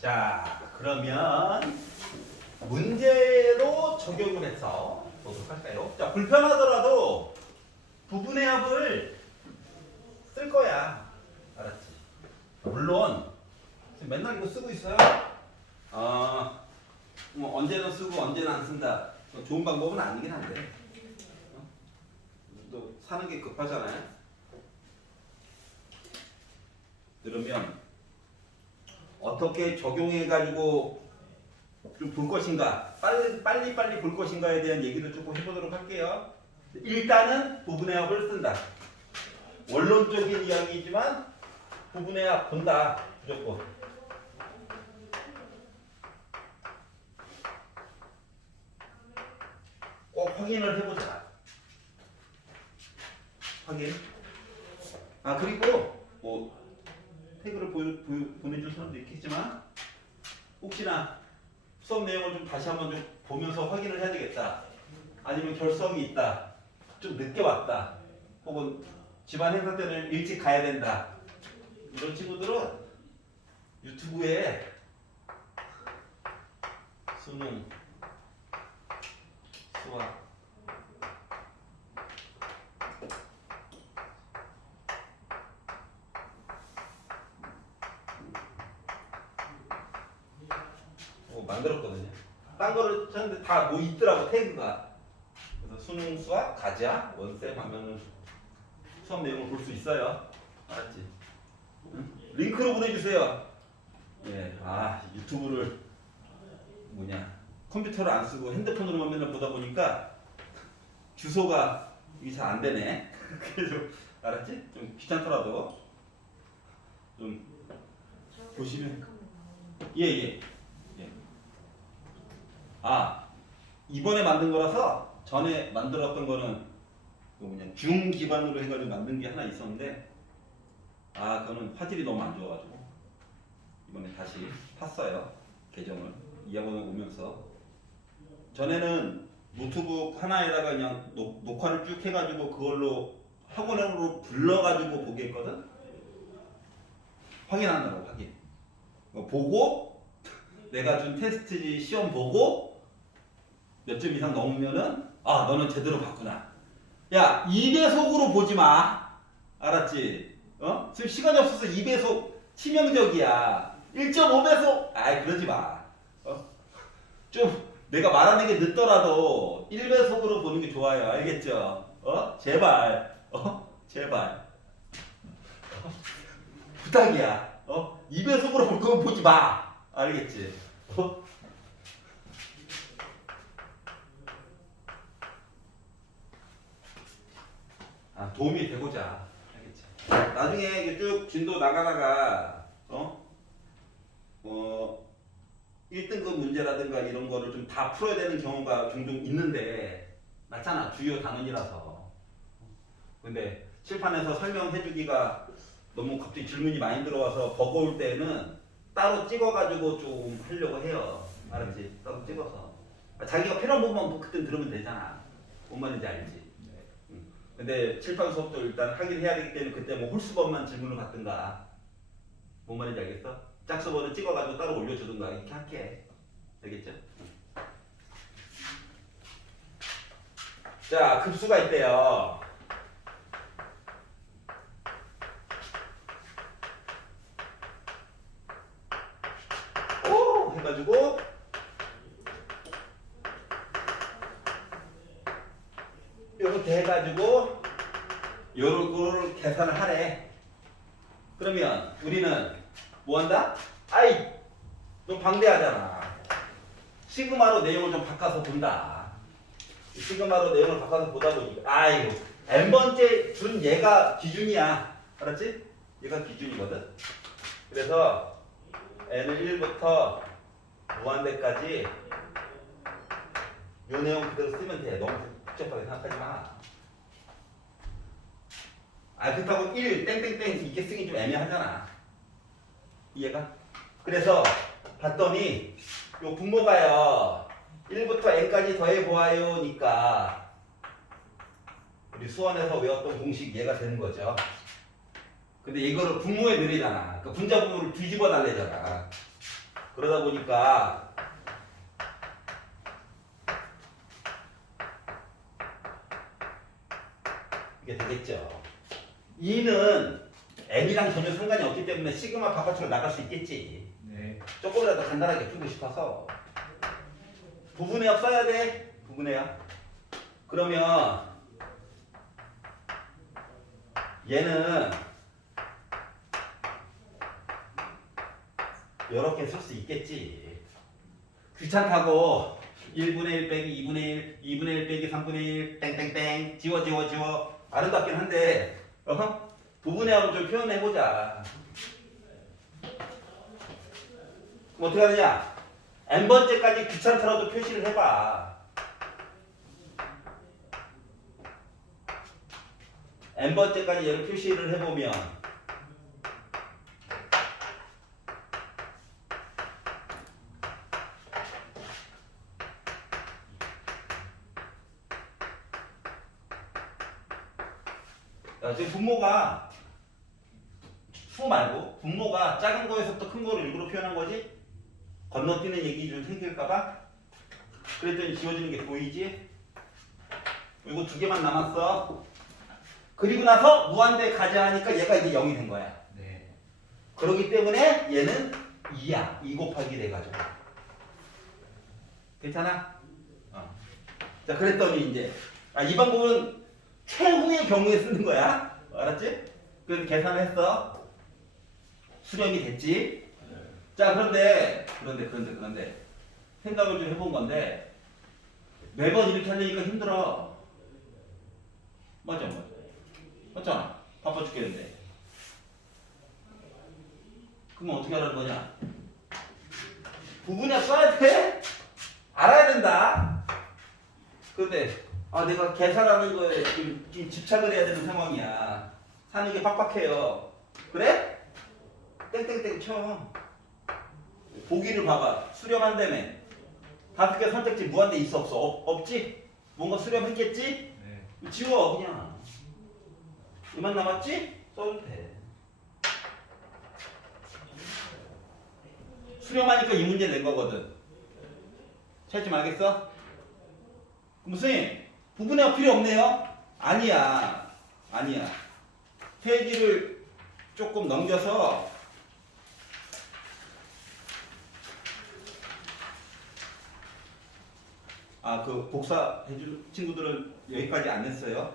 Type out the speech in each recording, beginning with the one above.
자, 그러면 문제로 적용을 해서 보도록 할까요? 자, 불편하더라도 부분의 합을 쓸 거야. 알았지? 물론 지금 맨날 이거 쓰고 있어요. 뭐 언제는 쓰고 언제는 안 쓴다. 좋은 방법은 아니긴 한데. 또 사는 게 급하잖아요. 그러면 어떻게 적용해가지고 좀 볼 것인가, 빨리 볼 것인가에 대한 얘기를 조금 해보도록 할게요. 일단은 부분의 합을 쓴다. 원론적인 이야기이지만 부분의 합 본다. 무조건. 꼭 확인을 해보자. 확인. 그리고 뭐 태그를 보내줄 사람도 있겠지만 혹시나 수업 내용을 좀 다시 한번 좀 보면서 확인을 해야 되겠다. 아니면 결석이 있다. 좀 늦게 왔다. 혹은 집안 행사 때는 일찍 가야 된다. 이런 친구들은 유튜브에 수능, 수학, 만들었거든요. 딴 거를 쳤는데 다 뭐 있더라고, 태그가. 그래서 수능, 수학, 가자, 원쌤 하면은 수업 내용을 볼 수 있어요. 알았지? 응? 링크로 보내주세요. 예, 유튜브를 컴퓨터를 안 쓰고 핸드폰으로만 맨날 보다 보니까 주소가 이게 잘 안 되네. 그래서 알았지? 좀 귀찮더라도 좀 보시면 예. 이번에 만든 거라서 전에 만들었던 거는 중 기반으로 해가지고 만든 게 하나 있었는데 그거는 화질이 너무 안 좋아가지고 이번에 다시 팠어요. 계정을 이학원을 오면서. 전에는 노트북 하나에다가 그냥 녹화를 쭉 해가지고 그걸로 학원으로 불러가지고 보게 했거든. 확인한다고. 확인. 보고 내가 준 테스트 시험 보고 몇 점 이상 넘으면은 너는 제대로 봤구나. 야, 2배속으로 보지 마. 알았지? 지금 시간이 없어서 2배속 치명적이야. 1.5배속 그러지 마. 좀 내가 말하는 게 늦더라도 1배속으로 보는 게 좋아요. 알겠죠? 제발. 제발. 부탁이야. 2배속으로 볼 거면 보지 마. 알겠지? 도움이 되고자. 알겠지? 나중에 쭉 진도 나가다가 1등급 문제라든가 이런 거를 좀 다 풀어야 되는 경우가 종종 있는데 맞잖아. 주요 단원이라서. 근데 칠판에서 설명해주기가 너무 갑자기 질문이 많이 들어와서 버거울 때는 따로 찍어가지고 좀 하려고 해요. 알았지? 따로 찍어서. 자기가 필요한 부분만 그때 들으면 되잖아. 뭔 말인지 알지? 근데 칠판 수업도 일단 하긴 해야 되기 때문에 그때 뭐 홀수법만 질문을 받든가. 뭔 말인지 알겠어? 짝수번을 찍어가지고 따로 올려주든가 이렇게 할게. 알겠죠? 자, 급수가 있대요. 해가지고 이렇게 해가지고 요걸 계산을 하래. 그러면 우리는 뭐 한다? 좀 방대하잖아. 시그마로 내용을 좀 바꿔서 본다. 시그마로 내용을 바꿔서 보다 보니까 n번째 준 얘가 기준이야. 알았지? 얘가 기준이거든. 그래서 n을 1부터 무한대까지 요 내용 그대로 쓰면 돼. 너무 복잡하게 생각하지 마. 그렇다고 1 땡땡땡 이렇게 쓰기 좀 애매하잖아. 이해가? 그래서 봤더니 요 분모가요 1부터 n까지 더해보아요니까 우리 수원에서 외웠던 공식 얘가 되는 거죠. 근데 이거를 분모에 넣으잖아. 그러니까 분자 분모를 뒤집어 달래잖아. 그러다 보니까 이게 되겠죠. 2는 n이랑 전혀 상관이 없기 때문에 시그마 바깥으로 나갈 수 있겠지. 네. 조금이라도 간단하게 풀고 싶어서 부분해역 써야 돼. 부분해역. 그러면 얘는 이렇게 쓸 수 있겠지. 귀찮다고 1분의 1 빼기 2분의 1, 2분의 1 빼기 3분의 1 땡땡땡 지워 아름답긴 한데 부분해역을 좀 표현해보자. 그럼 어떻게 하느냐? n번째까지 귀찮더라도 표시를 해봐. n번째까지 얘를 표시를 해보면 야, 지금 분모가 수 말고 분모가 작은 거에서부터 큰 거를 일부러 표현한 거지? 건너뛰는 얘기 좀 생길까봐? 그랬더니 지워지는 게 보이지? 이거 두 개만 남았어. 그리고 나서 무한대 가자 하니까 얘가 이제 0이 된 거야. 네. 그렇기 때문에 얘는 2야. 2 곱하기 돼가지고. 괜찮아? 자, 그랬더니 이제 이 방법은 최후의 경우에 쓰는 거야. 알았지? 그래서 계산을 했어. 수렴이 됐지? 자, 그런데 생각을 좀 해본 건데 매번 이렇게 하려니까 힘들어. 맞잖아. 바빠 죽겠는데. 그럼 어떻게 하라는 거냐? 부분야 써야 돼? 알아야 된다. 그런데 내가 계산하는 거에 좀 집착을 해야 되는 상황이야. 사는 게 빡빡해요. 그래? 땡땡땡 쳐. 보기를 봐봐. 수렴한다며. 5개 선택지 무한대 있어 없어? 없지? 뭔가 수렴했겠지? 네. 지워 그냥. 이만 남았지? 써도 돼. 수렴하니까 이 문제 낸 거거든. 찾지 말겠어? 그럼 선생님 부분해역 필요 없네요? 아니야. 페이지를 조금 넘겨서 그 복사해줄 친구들은 여기까지 안 냈어요.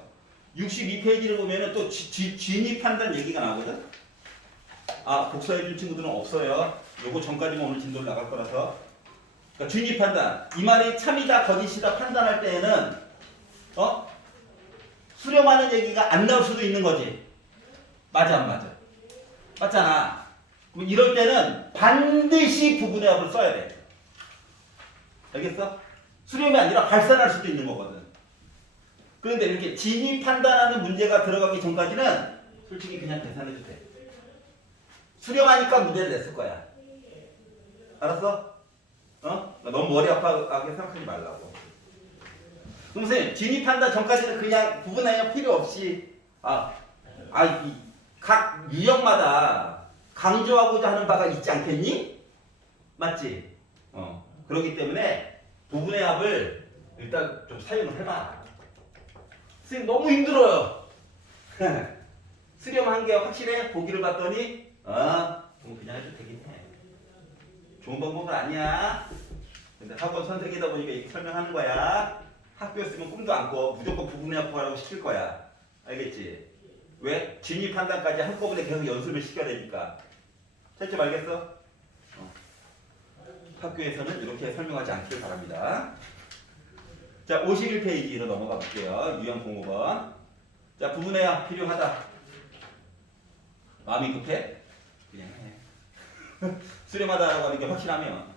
62페이지를 보면은 또 진입한다는 얘기가 나오거든? 복사해줄 친구들은 없어요. 요거 전까지만 오늘 진도를 나갈 거라서. 그러니까 진입한단. 이 말이 참이다, 거짓이다 판단할 때에는, 수렴하는 얘기가 안 나올 수도 있는 거지. 맞아, 안 맞아? 맞잖아. 그럼 이럴 때는 반드시 부분해역을 써야 돼. 알겠어? 수렴이 아니라 발산할 수도 있는 거거든. 그런데 이렇게 진입한다는 문제가 들어가기 전까지는 솔직히 그냥 계산해도 돼. 수렴하니까 문제를 냈을 거야. 알았어? 너무 머리 아파하게 생각하지 말라고. 그럼 선생님, 진입한다 전까지는 그냥 부분해역 필요 없이 각 유형마다 강조하고자 하는 바가 있지 않겠니? 맞지? 그렇기 때문에 부분해역을 일단 좀 사용을 해봐. 선생님 너무 힘들어요. 수렴한 게 확실해? 보기를 봤더니 그럼 그냥 해도 되긴 해. 좋은 방법은 아니야. 근데 학원 선생이다 보니까 이렇게 설명하는 거야. 학교였으면 꿈도 안 꿔. 무조건 부분해역 구하라고 시킬 거야. 알겠지? 왜? 진입 판단까지 한꺼번에 계속 연습을 시켜야 되니까. 찾지 말겠어? 학교에서는 이렇게 설명하지 않기를 바랍니다. 자, 51페이지로 넘어가 볼게요. 유형 공호번. 자, 부분해역 필요하다. 마음이 급해? 그냥 해. 수렴하다라고 하는 게 확실하면.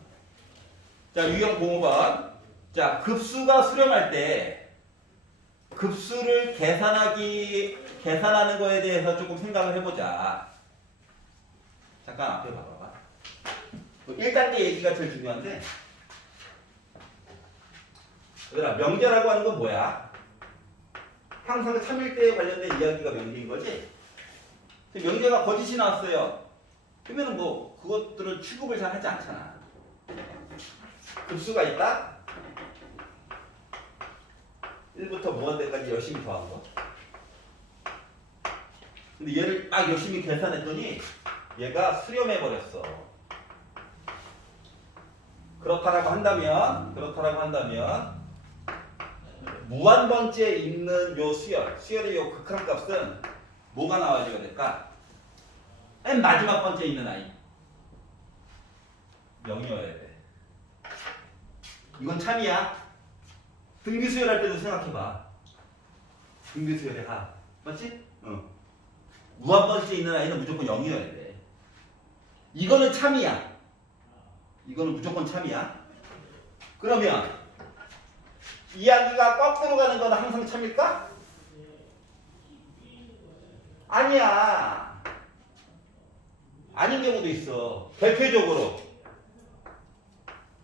자, 유형 공호번. 자, 급수가 수렴할 때 급수를 계산하는 거에 대해서 조금 생각을 해보자. 잠깐 앞에 봐봐. 1단계 얘기가 제일 중요한데, 얘들아, 명제라고 하는 건 뭐야? 항상 3일대에 관련된 이야기가 명제인 거지? 명제가 거짓이 나왔어요. 그러면 그것들을 취급을 잘 하지 않잖아. 급수가 있다? 1부터 무한대까지 열심히 더한 거. 근데 얘를 막 열심히 계산했더니 얘가 수렴해버렸어. 그렇다라고 한다면 무한번째에 있는 요 수열의 요 극한값은 뭐가 나와줘야 될까? 맨 마지막 번째에 있는 아이 0이어야 돼. 이건 참이야. 등비수열할 때도 생각해봐. 등비수열의 하 맞지? 응. 무한번째에 있는 아이는 무조건 0이어야 돼. 이거는 참이야. 이거는 무조건 참이야. 그러면 이야기가 거꾸로 가는 건 항상 참일까? 아니야. 아닌 경우도 있어.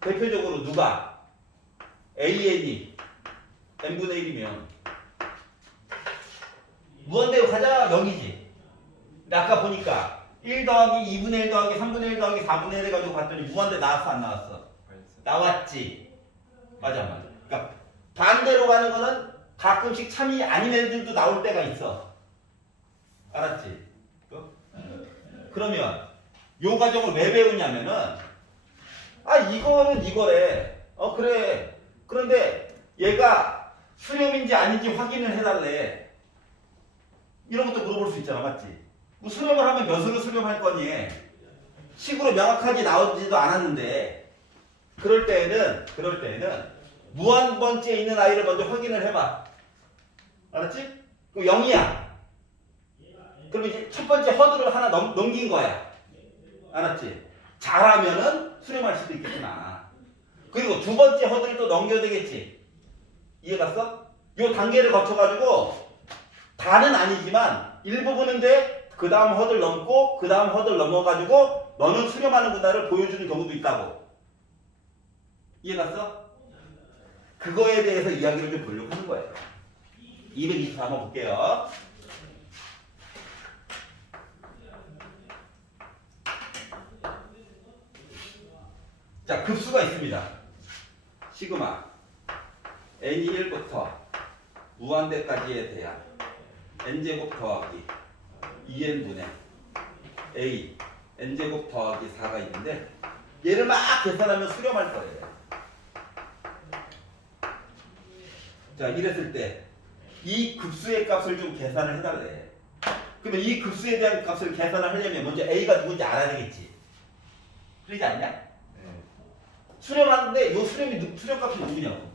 대표적으로 누가 AN이 n분의 1이면 무한대로 가자 0이지. 근데 아까 보니까 1 더하기 2분의 1 더하기 3분의 1 더하기 4분의 1 해가지고 봤더니 무한대 나왔어 안 나왔어? 나왔지. 맞아. 그러니까 반대로 가는 거는 가끔씩 참이 아닌 애들도 나올 때가 있어. 알았지? 그러면 요 과정을 왜 배우냐면은 이거는 이거래. 그래. 그런데 얘가 수렴인지 아닌지 확인을 해달래. 이런 것도 물어볼 수 있잖아. 맞지? 뭐 수렴을 하면 몇으로 수렴할 거니? 식으로 명확하게 나오지도 않았는데 그럴 때에는 무한번째에 있는 아이를 먼저 확인을 해봐. 알았지? 그럼 0이야. 그럼 이제 첫 번째 허들을 하나 넘긴 거야. 알았지? 잘하면은 수렴할 수도 있겠구나. 그리고 두 번째 허들을 또 넘겨야 되겠지. 이해갔어? 요 단계를 거쳐가지고 다는 아니지만 일부분은 돼. 그 다음 허들 넘고 그 다음 허들 넘어가지고 너는 수렴하는구나를 보여주는 경우도 있다고. 이해갔어? 그거에 대해서 이야기를 좀 보려고 하는 거예요. 224 한번 볼게요. 자, 급수가 있습니다. 시그마 n이 1부터 무한대까지에 대한 n제곱 더하기 2n분의 a n제곱 더하기 4가 있는데 얘를 막 계산하면 수렴할 거예요. 자, 이랬을 때 이 급수의 값을 좀 계산을 해달래. 그러면 이 급수에 대한 값을 계산을 하려면 먼저 a가 누군지 알아야 되겠지. 그러지 않냐? 수렴하는데 이 수렴값이 누구냐고.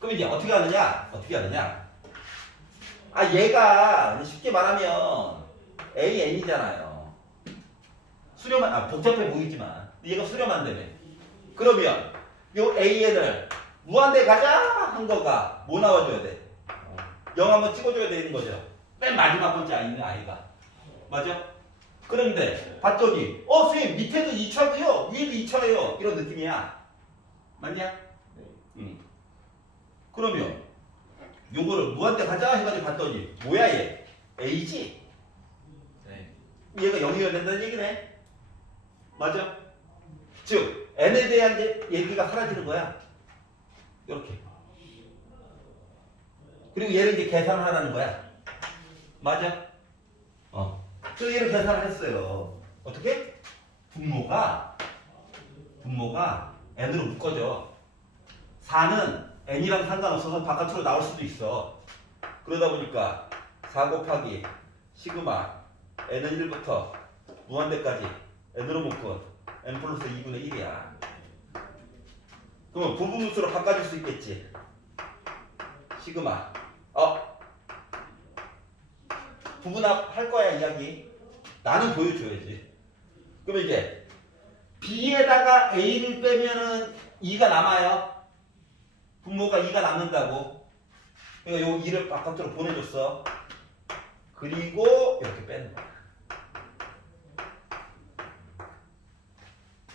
그럼 이제 어떻게 하느냐? 얘가 쉽게 말하면 AN이잖아요. 복잡해 보이지만 얘가 수렴한다며. 그러면 요 AN을 무한대 가자 한 거가 뭐 나와줘야 돼? 0 한번 찍어줘야 되는 거죠. 맨 마지막 번째 아이는 아이가. 맞아? 그런데 봤더니 선생님 밑에도 2차고요 위에도 2차예요 이런 느낌이야. 맞냐? 그러면 요거를 무한대 가자 해가지고 봤더니 뭐야 얘? A지? 네. 얘가 0이어야 된다는 얘기네. 맞아? 즉 N에 대한 얘기가 사라지는 거야. 이렇게. 그리고 얘를 이제 계산을 하라는 거야. 맞아? 그래서 얘를 계산을 했어요. 어떻게? 분모가 n으로 묶어져. 4는 n이랑 상관없어서 바깥으로 나올 수도 있어. 그러다 보니까 4 곱하기 시그마 n은 1부터 무한대까지 n으로 묶은 n 플러스 2분의 1이야. 그러면 부분수로 바꿔줄 수 있겠지. 시그마 부분합 할 거야 이야기. 나는 보여줘야지. 그러면 이제 B에다가 A를 빼면은 2가 남아요. 분모가 2가 남는다고. 그러니까 요 2를 바깥으로 보내줬어. 그리고 이렇게 빼는 거야.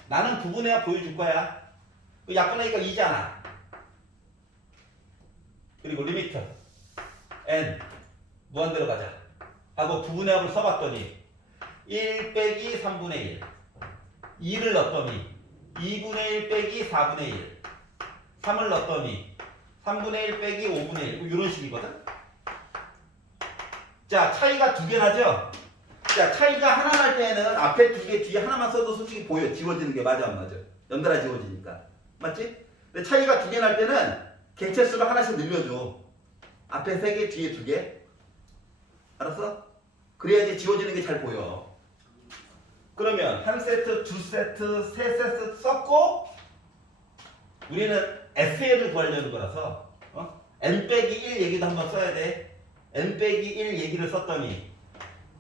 나는 부분해야 보여줄 거야. 약분 A가 2잖아. 그리고 리미트 n 무한대로 가자 하고 부분해합을 써봤더니 1 빼기 3분의 1 2를 넣었더니 2분의 1 빼기 4분의 1. 3을 넣었더니 3분의 1 빼기 5분의 1. 이런 식이거든. 자, 차이가 두 개 나죠? 자, 차이가 하나 날 때는 앞에 두 개, 뒤에 하나만 써도 솔직히 보여. 지워지는 게 맞아, 안 맞아? 연달아 지워지니까. 맞지? 근데 차이가 두 개 날 때는 객체수를 하나씩 늘려줘. 앞에 세 개, 뒤에 두 개. 알았어? 그래야지 지워지는 게 잘 보여. 그러면 한 세트, 두 세트, 세 세트 썼고 우리는 SL을 구하려는 거라서 n 빼기 1 얘기도 한번 써야 돼. n 빼기 1 얘기를 썼더니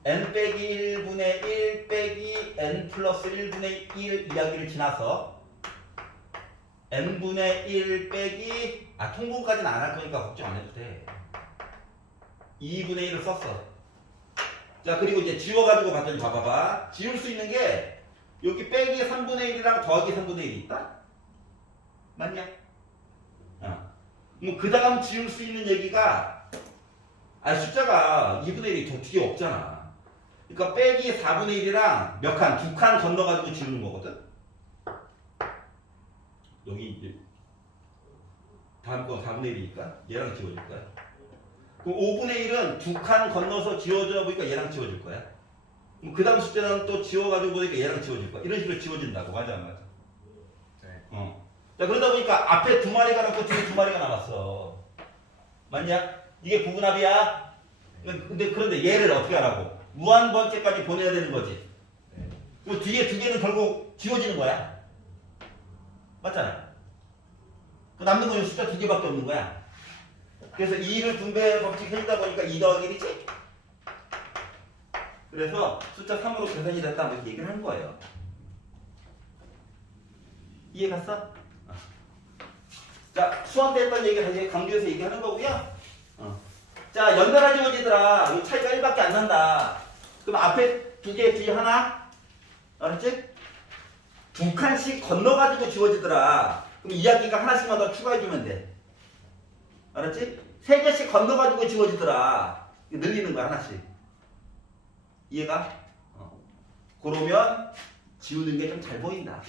n 빼기 1분의 1 빼기 n 플러스 1분의 1 이야기를 지나서 n분의 1 빼기 통분까지는 안 할 거니까 걱정 안 해도 돼. 2분의 1을 썼어. 자, 그리고 이제 지워가지고 봤더니 봐봐봐. 지울 수 있는 게 여기 빼기 3분의 1이랑 더하기 3분의 1이 있다? 맞냐? 뭐 그 다음 지울 수 있는 얘기가 숫자가 2분의 1이 더 뒤에 없잖아. 그러니까 빼기 4분의 1이랑 몇 칸? 두 칸 건너가지고 지우는 거거든? 여기 이제 다음 거 4분의 1이니까 얘랑 지워줄 거야. 그럼 5분의 1은 두 칸 건너서 지워져 보니까 얘랑 지워줄 거야. 그 다음 숫자는 또 지워가지고 보니까 얘랑 지워줄 거야. 이런 식으로 지워진다고. 맞아 안 맞아? 네. 자, 그러다 보니까 앞에 두 마리가 남고 뒤에 두 마리가 남았어. 맞냐? 이게 부분합이야. 그런데 얘를 어떻게 하라고? 무한 번째까지 보내야 되는 거지. 그리고 뒤에 두 개는 결국 지워지는 거야. 맞잖아. 그 남는 건 숫자 두 개밖에 없는 거야. 그래서 2를 분배 법칙 해주다 보니까 2 더하기 1이지? 그래서 숫자 3으로 계산이 됐다 이렇게 얘기를 하는 거예요. 이해 갔어? 자, 수학 때 했던 얘기 다시 강조해서 얘기하는 거고요. 자, 연달아 지워지더라. 이 차이가 1밖에 안 난다. 그럼 앞에 두 개, 뒤에 하나? 알았지? 두 칸씩 건너가지고 지워지더라. 그럼 이야기가 하나씩만 더 추가해주면 돼. 알았지? 세 개씩 건너가지고 지워지더라. 늘리는 거야, 하나씩. 이해가? 그러면 지우는 게 좀 잘 보인다.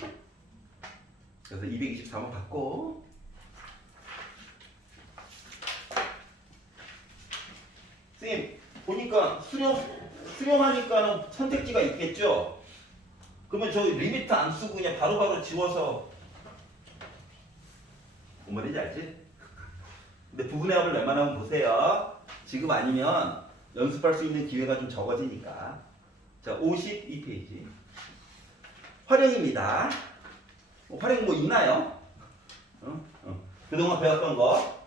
그래서 223번 받고. 선생님, 보니까 수렴하니까는 선택지가 있겠죠? 그러면 저 리미트 안 쓰고 그냥 바로바로 지워서 뭔 말인지 알지? 근데 부분의 합을 웬만하면 보세요. 지금 아니면 연습할 수 있는 기회가 좀 적어지니까. 자, 52페이지. 활용입니다. 활용 뭐 있나요? 그동안 배웠던 거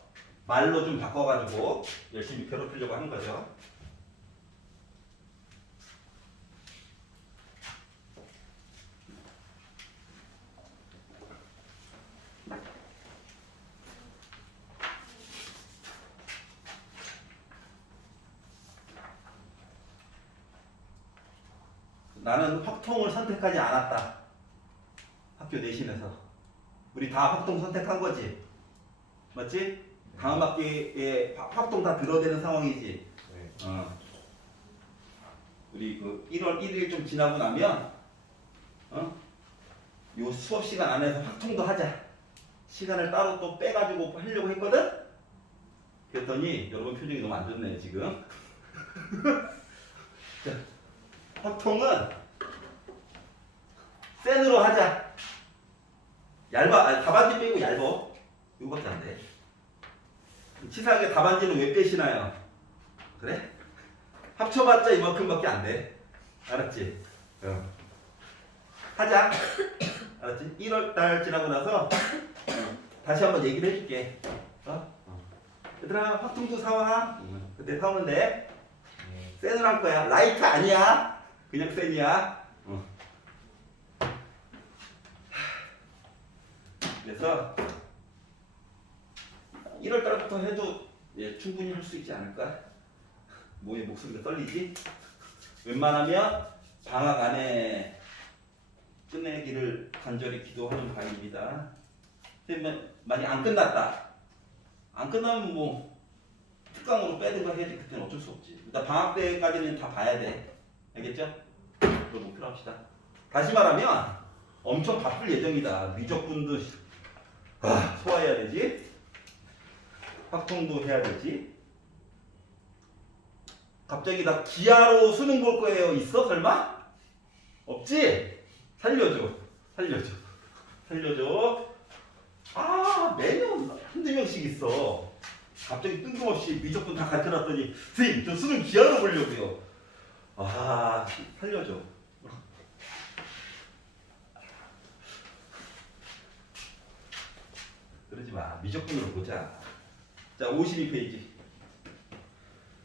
말로 좀 바꿔가지고 열심히 괴롭히려고 하는 거죠. 나는 확통을 선택하지 않았다. 학교 내신에서. 우리 다 확통 선택한 거지. 맞지? 다음 학기에 확통 다 들어대는 상황이지. 네. 우리 그 1월 1일 좀 지나고 나면 요 수업 시간 안에서 확통도 하자. 시간을 따로 또 빼가지고 하려고 했거든? 그랬더니 여러분 표정이 너무 안 좋네요 지금. 자, 확통은 센으로 하자. 답안지 빼고 얇어. 이거밖에 안 돼. 치사하게 답안지는 왜 빼시나요? 그래? 합쳐봤자 이만큼밖에 안 돼. 알았지? 하자. 알았지? 1월달 지나고 나서 다시 한번 얘기를 해줄게. 얘들아 확통도 사와. 그때 사오면 돼. 센을 할 거야. 라이트 아니야. 그냥 센이야. 그래서 1월달부터 해도 충분히 할 수 있지 않을까? 뭐에 목소리가 떨리지? 웬만하면 방학 안에 끝내기를 간절히 기도하는 바입니다. 만약 안 끝났다. 안 끝나면 뭐 특강으로 빼든가 해야지. 그때는 어쩔 수 없지. 일단 방학 때까지는 다 봐야 돼. 알겠죠? 그걸 목표로 합시다. 다시 말하면 엄청 바쁠 예정이다. 미적분도 소화해야 되지. 확통도 해야 되지. 갑자기 나 기하로 수능 볼 거예요. 있어? 설마? 없지? 살려줘. 살려줘. 살려줘. 매년 한두 명씩 있어. 갑자기 뜬금없이 미적분 다 같이 놨더니 선생님 저 수능 기하로 보려고요. 살려줘. 그러지 마. 미적분으로 보자. 자, 52페이지.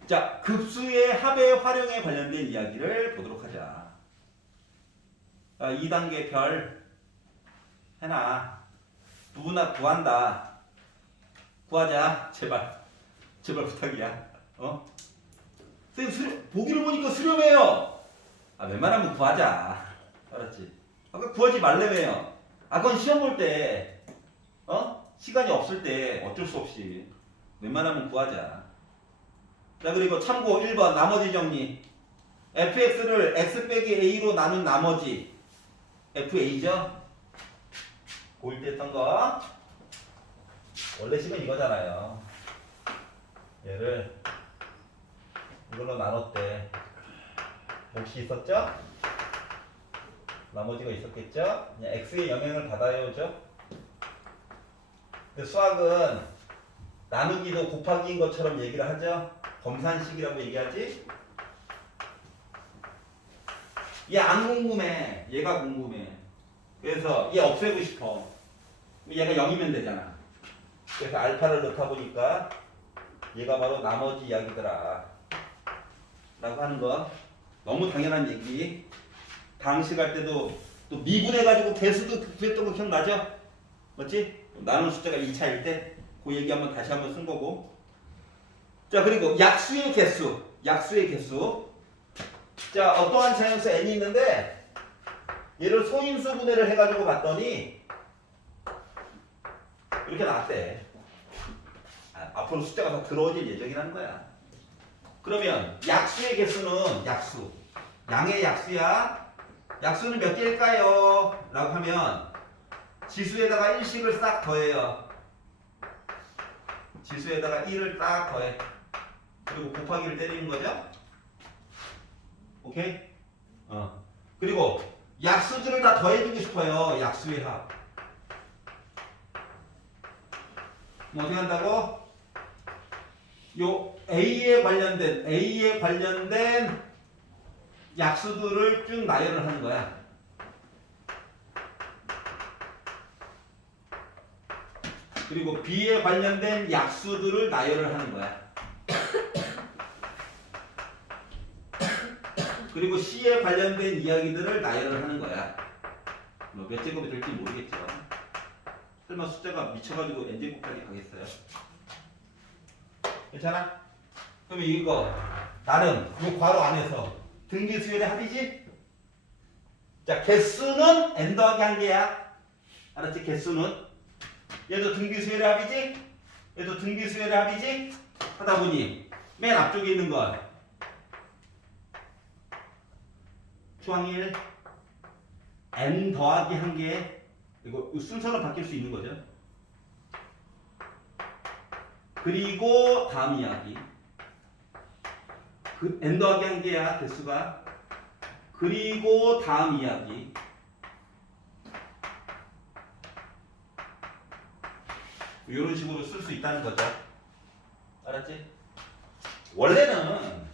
자, 급수의 합의 활용에 관련된 이야기를 보도록 하자. 2단계 별 해놔. 누구나 구한다. 구하자. 제발. 제발 부탁이야. 선생님 보기를 보니까 수렴해요. 웬만하면 구하자. 알았지? 아까 구하지 말래매요. 그건 시험 볼 때 시간이 없을 때 어쩔 수 없이 웬만하면 구하자. 자, 그리고 참고 1번 나머지 정리. fx를 x 빼기 a로 나눈 나머지 fa죠? 고1 때 했던 거. 원래 식은 이거잖아요. 얘를 이걸로 나눴대. 몫이 있었죠? 나머지가 있었겠죠? 그냥 x의 영향을 받아요죠? 근데 수학은 나누기도 곱하기인 것처럼 얘기를 하죠? 검산식이라고 얘기하지? 얘 안 궁금해. 얘가 궁금해. 그래서 얘 없애고 싶어. 얘가 0이면 되잖아. 그래서 알파를 넣다 보니까 얘가 바로 나머지 이야기더라 라고 하는 거. 너무 당연한 얘기. 당식 할 때도 또 미분해가지고 개수도 구했던 거 기억나죠? 맞지? 나눈 숫자가 2차일 때 그 얘기 한번 다시 한번 쓴 거고. 자, 그리고 약수의 개수. 약수의 개수. 자, 어떠한 자연수 n이 있는데 얘를 소인수 분해를 해가지고 봤더니 이렇게 나왔대. 앞으로 숫자가 더 들어오질 예정이라는 거야. 그러면 약수의 개수는 약수. 양의 약수야. 약수는 몇 개일까요? 라고 하면 지수에다가 1씩을 싹 더해요. 지수에다가 1을 딱 더해. 그리고 곱하기를 때리는 거죠. 오케이? 그리고 약수들을 다 더해주고 싶어요. 약수의 합. 어떻게 한다고? 요 A에 관련된 약수들을 쭉 나열을 하는 거야. 그리고 B에 관련된 약수들을 나열을 하는 거야. 그리고 C에 관련된 이야기들을 나열을 하는 거야. 몇 제곱이 될지 모르겠죠. 설마 숫자가 미쳐가지고 n제곱까지 가겠어요? 괜찮아? 그럼 이거 나는 이 괄호 안에서 등비수열의 합이지? 자, 개수는 n 더하기 한 개야. 알았지? 개수는 얘도 등비수열의 합이지? 얘도 등비수열의 합이지? 하다 보니 맨 앞쪽에 있는 건 추항일 n 더하기 한 개. 이거 순서는 바뀔 수 있는 거죠. 그리고 다음 이야기. 그 n 더하기 한 개야 개수가. 그리고 다음 이야기. 이런 식으로 쓸 수 있다는 거죠. 알았지? 원래는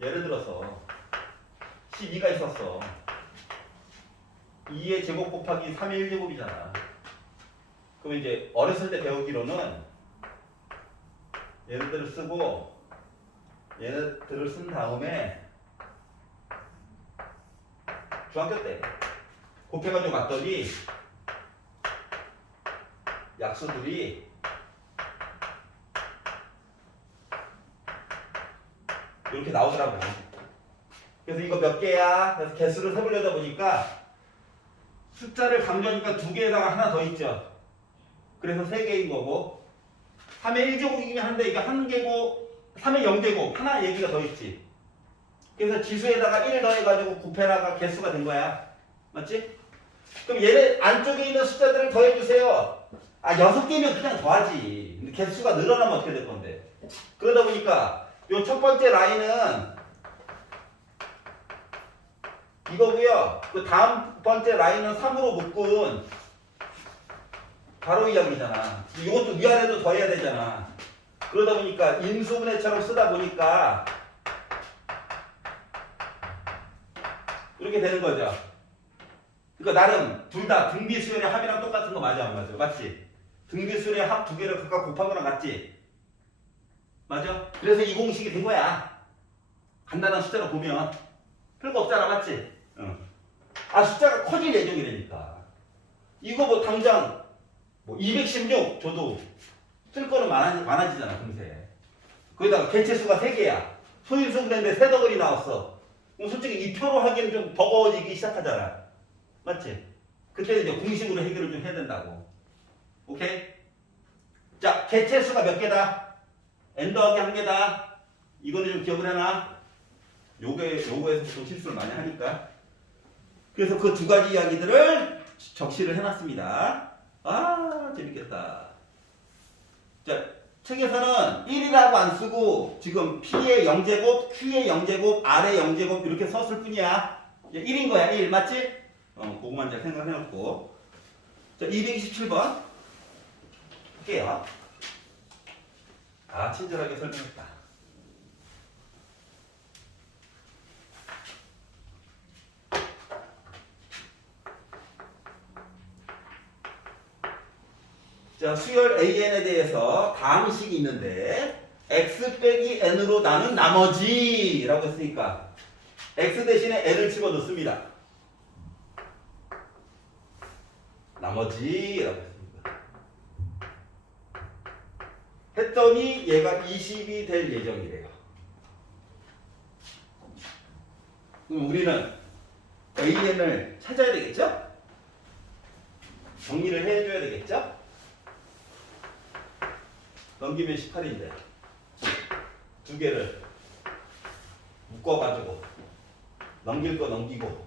예를 들어서 12가 있었어. 2의 제곱 곱하기 3의 1제곱이잖아. 그럼 이제 어렸을 때 배우기로는 얘네들을 쓰고 얘네들을 쓴 다음에 중학교 때 곱해가지고 봤더니 약수들이 이렇게 나오더라고. 그래서 이거 몇 개야? 그래서 개수를 세보려다 보니까 숫자를 강조하니까 2개에다가 하나 더 있죠. 그래서 3개인 거고 3의 1제곱이긴 한데 이게 1개고 3의 0제곱 하나 얘기가 더 있지. 그래서 지수에다가 1 더해가지고 곱해라가 개수가 된 거야. 맞지? 그럼 얘네 안쪽에 있는 숫자들을 더해주세요. 아 6개면 그냥 더하지. 근데 개수가 늘어나면 어떻게 될 건데. 그러다 보니까 요 첫 번째 라인은 이거고요. 그 다음 번째 라인은 3으로 묶은 가로 이야기잖아. 이것도 위아래도 더해야 되잖아. 그러다 보니까 인수분해처럼 쓰다 보니까 이렇게 되는 거죠. 그러니까 나름 둘 다 등비수열의 합이랑 똑같은 거 맞아 안 맞아? 맞지? 등비수열의 합 두 개를 각각 곱한 거랑 같지? 맞아? 그래서 이 공식이 된 거야. 간단한 숫자로 보면 별거 없잖아, 맞지? 응. 아 숫자가 커질 예정이라니까. 이거 뭐 당장 뭐 216 줘도 쓸 거는 많아지잖아 금세. 거기다가 개체수가 3개야. 소인수 그랬는데 세 덩어리 나왔어. 그럼 솔직히 이 표로 하기는 좀 버거워지기 시작하잖아. 맞지? 그때는 이제 공식으로 해결을 좀 해야 된다고. 오케이? 자, 개체수가 몇 개다? n 더하기 1개다. 이거는 좀 기억을 해놔. 요거에서 보통 실수를 많이 하니까. 그래서 그 두 가지 이야기들을 적시를 해놨습니다. 아, 재밌겠다. 자, 책에서는 1이라고 안 쓰고 지금 P의 0제곱, Q의 0제곱, R의 0제곱 이렇게 썼을 뿐이야. 1인 거야, 1. 맞지? 그거만 잘 생각해놓고. 자, 227번. 할게요. 아, 친절하게 설명했다. 자, 수열 AN에 대해서 다음 식이 있는데 x 빼기 n으로 나눈 나머지 라고 했으니까 x 대신에 n을 집어넣습니다. 나머지 라고 했습니다. 했더니 얘가 20이 될 예정이래요. 그럼 우리는 AN을 찾아야 되겠죠? 정리를 해줘야 되겠죠? 넘기면 18인데 두 개를 묶어가지고 넘길 거 넘기고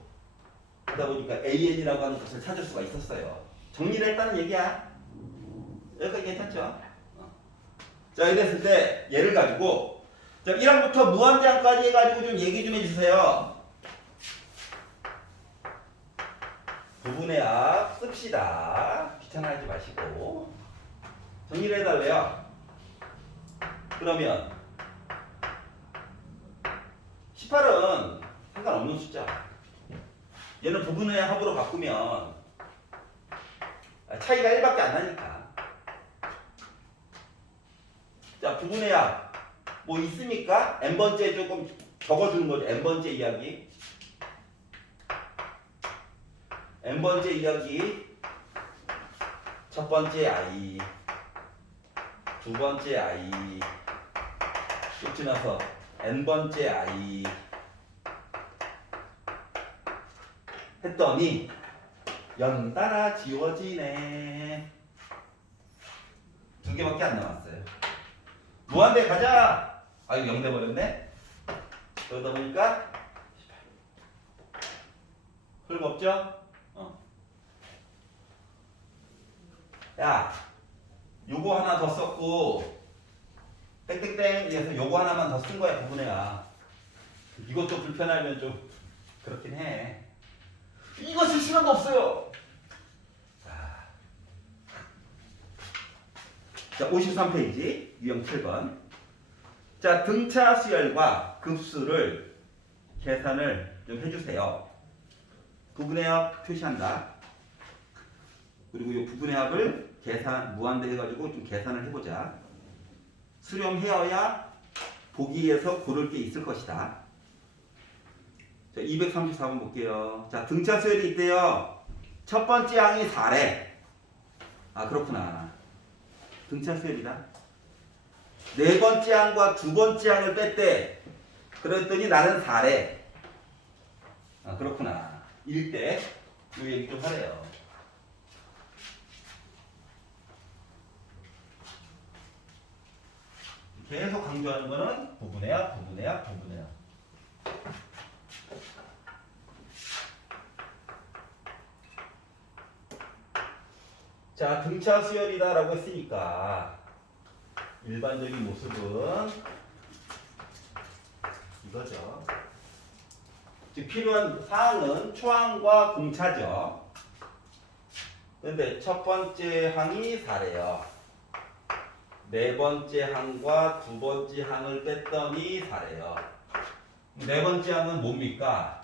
하다 보니까 AN이라고 하는 것을 찾을 수가 있었어요. 정리를 했다는 얘기야. 여기까지 괜찮죠? 자, 이랬을 때 얘를 가지고 자, 1항부터 무한대항까지 해가지고 좀 얘기 좀 해주세요. 부분의 합 씁시다. 귀찮아하지 마시고 정리를 해달래요. 그러면 18은 상관없는 숫자. 얘는 부분의 합으로 바꾸면 차이가 1밖에 안 나니까. 자, 부분의 합 뭐 있습니까? n번째 조금 적어주는 거죠. n번째 이야기. n번째 이야기. 첫 번째 i, 두 번째 i, 쭉 지나서 n번째 i 했더니 연달아 지워지네. 두 개밖에 안 남았어요. 무한대 가자. 아이고 0 돼버렸네. 그러다 보니까 18. 흙 없죠? 야, 요거 하나 더 썼고 땡땡땡 해서 요거 하나만 더 쓴 거야. 부분해야. 이것도 불편하면 좀 그렇긴 해. 이거 쓸 시간도 없어요. 자, 53페이지 유형 7번. 자, 등차 수열과 급수를 계산을 좀 해주세요. 부분의 합 표시한다. 그리고 이 부분의 합을 계산 무한대 해가지고 좀 계산을 해보자. 수렴해야 보기에서 고를 게 있을 것이다. 자, 234번 볼게요. 자, 등차 수열이 있대요. 첫 번째 항이 4래. 아, 그렇구나. 등차 수열이다. 네 번째 항과 두 번째 항을 뺐대. 그랬더니 나는 4래. 아, 그렇구나. 1대. 이 얘기 좀 하래요. 계속 강조하는 거는 부분해야, 부분해야, 부분해야. 자, 등차 수열이다라고 했으니까 일반적인 모습은 이거죠. 즉 필요한 사항은 초항과 공차죠. 그런데 첫 번째 항이 4래요. 네 번째 항과 두 번째 항을 뺐더니 4래요. 네 번째 항은 뭡니까?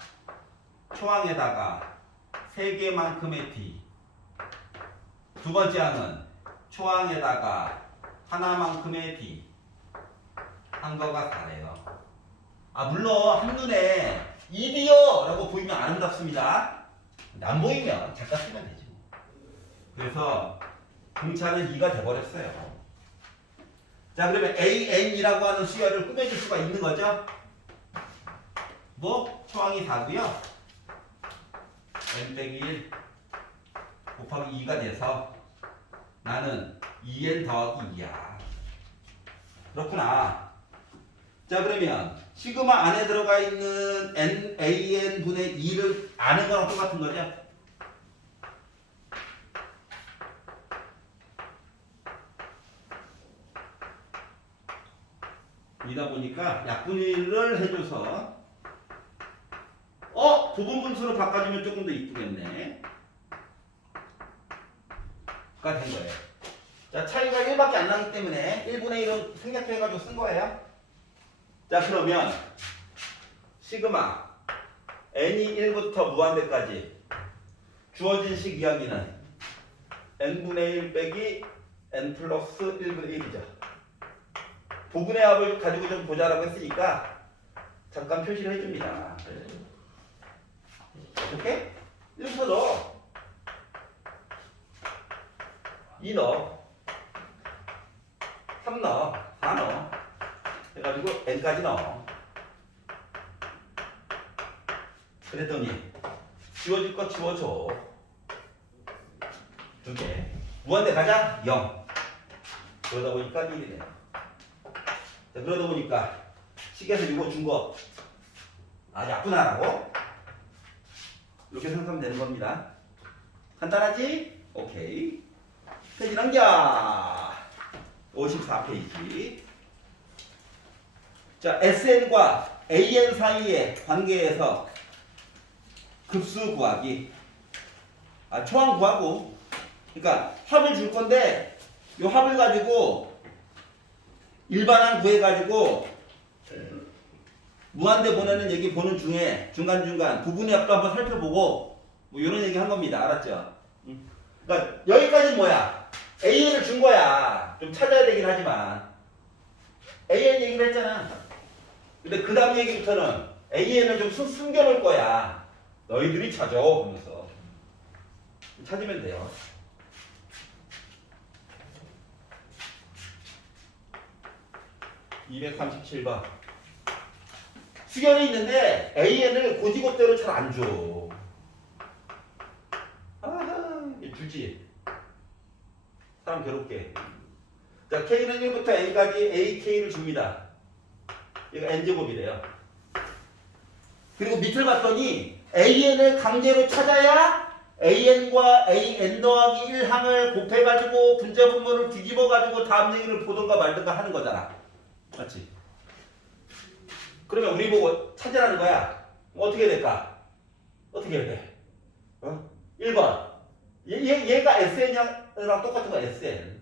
초항에다가 3개만큼의 t. 두 번째 항은 초항에다가 하나만큼의 t. 한 거가 4래요. 아, 물론 한눈에 2D요! 라고 보이면 아름답습니다. 안 보이면 잠깐 쓰면 되지. 그래서 등차는 2가 돼버렸어요. 자, 그러면 AN이라고 하는 수열을 꾸며줄 수가 있는 거죠. 뭐? 초항이 4고요. N 빼기 1 곱하기 2가 돼서 나는 2N 더하기 2야. 그렇구나. 자, 그러면 시그마 안에 들어가 있는 NAN 분의 2를 아는 거랑 똑같은 거죠. 이다 보니까 약분위를 해줘서 부분 분수로 바꿔주면 조금 더 이쁘겠네. 가 된 거예요. 자, 차이가 1밖에 안 나기 때문에 1분의 1은 생략해가지고 쓴 거예요. 자, 그러면 시그마 n이 1부터 무한대까지 주어진 식 이야기는 n분의 1 빼기 n 플러스 1분의 1이죠. 부분의 합을 가지고 좀 보자라고 했으니까 잠깐 표시를 해줍니다. 이렇게 1부터 넣어. 2 넣어. 3 넣어. 4 넣어. 해가지고 n까지 넣어. 그랬더니 지워질 거 지워줘. 2개. 무한대 가자. 0. 그러다 보니까 1이네. 자, 그러다 보니까 식에서 이거 준 거 약분하라고? 이렇게 생각하면 되는 겁니다. 간단하지? 오케이. 페이지 넘겨. 54페이지. 자, SN과 AN 사이의 관계에서 급수 구하기. 초항 구하고. 그러니까 합을 줄 건데 이 합을 가지고 일반항 구해가지고 무한대 보내는 얘기 보는 중에 중간중간 부분의 합도 한번 살펴보고 뭐 이런 얘기 한 겁니다. 알았죠? 그러니까 여기까지는 뭐야? AN을 준 거야. 좀 찾아야 되긴 하지만 AN 얘기를 했잖아. 근데 그 다음 얘기부터는 AN을 좀 숨겨놓을 거야. 너희들이 찾아 하면서 찾으면 돼요. (237번) 수결이 있는데 AN을 고지고대로 잘 안 줘. 주지. 사람 괴롭게. 자, K는 1부터 N까지 AK를 줍니다. 이거 N제곱이래요. 그리고 밑을 봤더니 AN을 강제로 찾아야 AN과 AN 더하기 1항을 곱해가지고 분자분모를 뒤집어가지고 다음 얘기를 보던가 말던가 하는 거잖아. 맞지? 그러면 우리 보고 찾으라는 거야. 어떻게 될까? 어떻게 해야 돼? 1번. 얘가 SN이랑 똑같은 거 SN.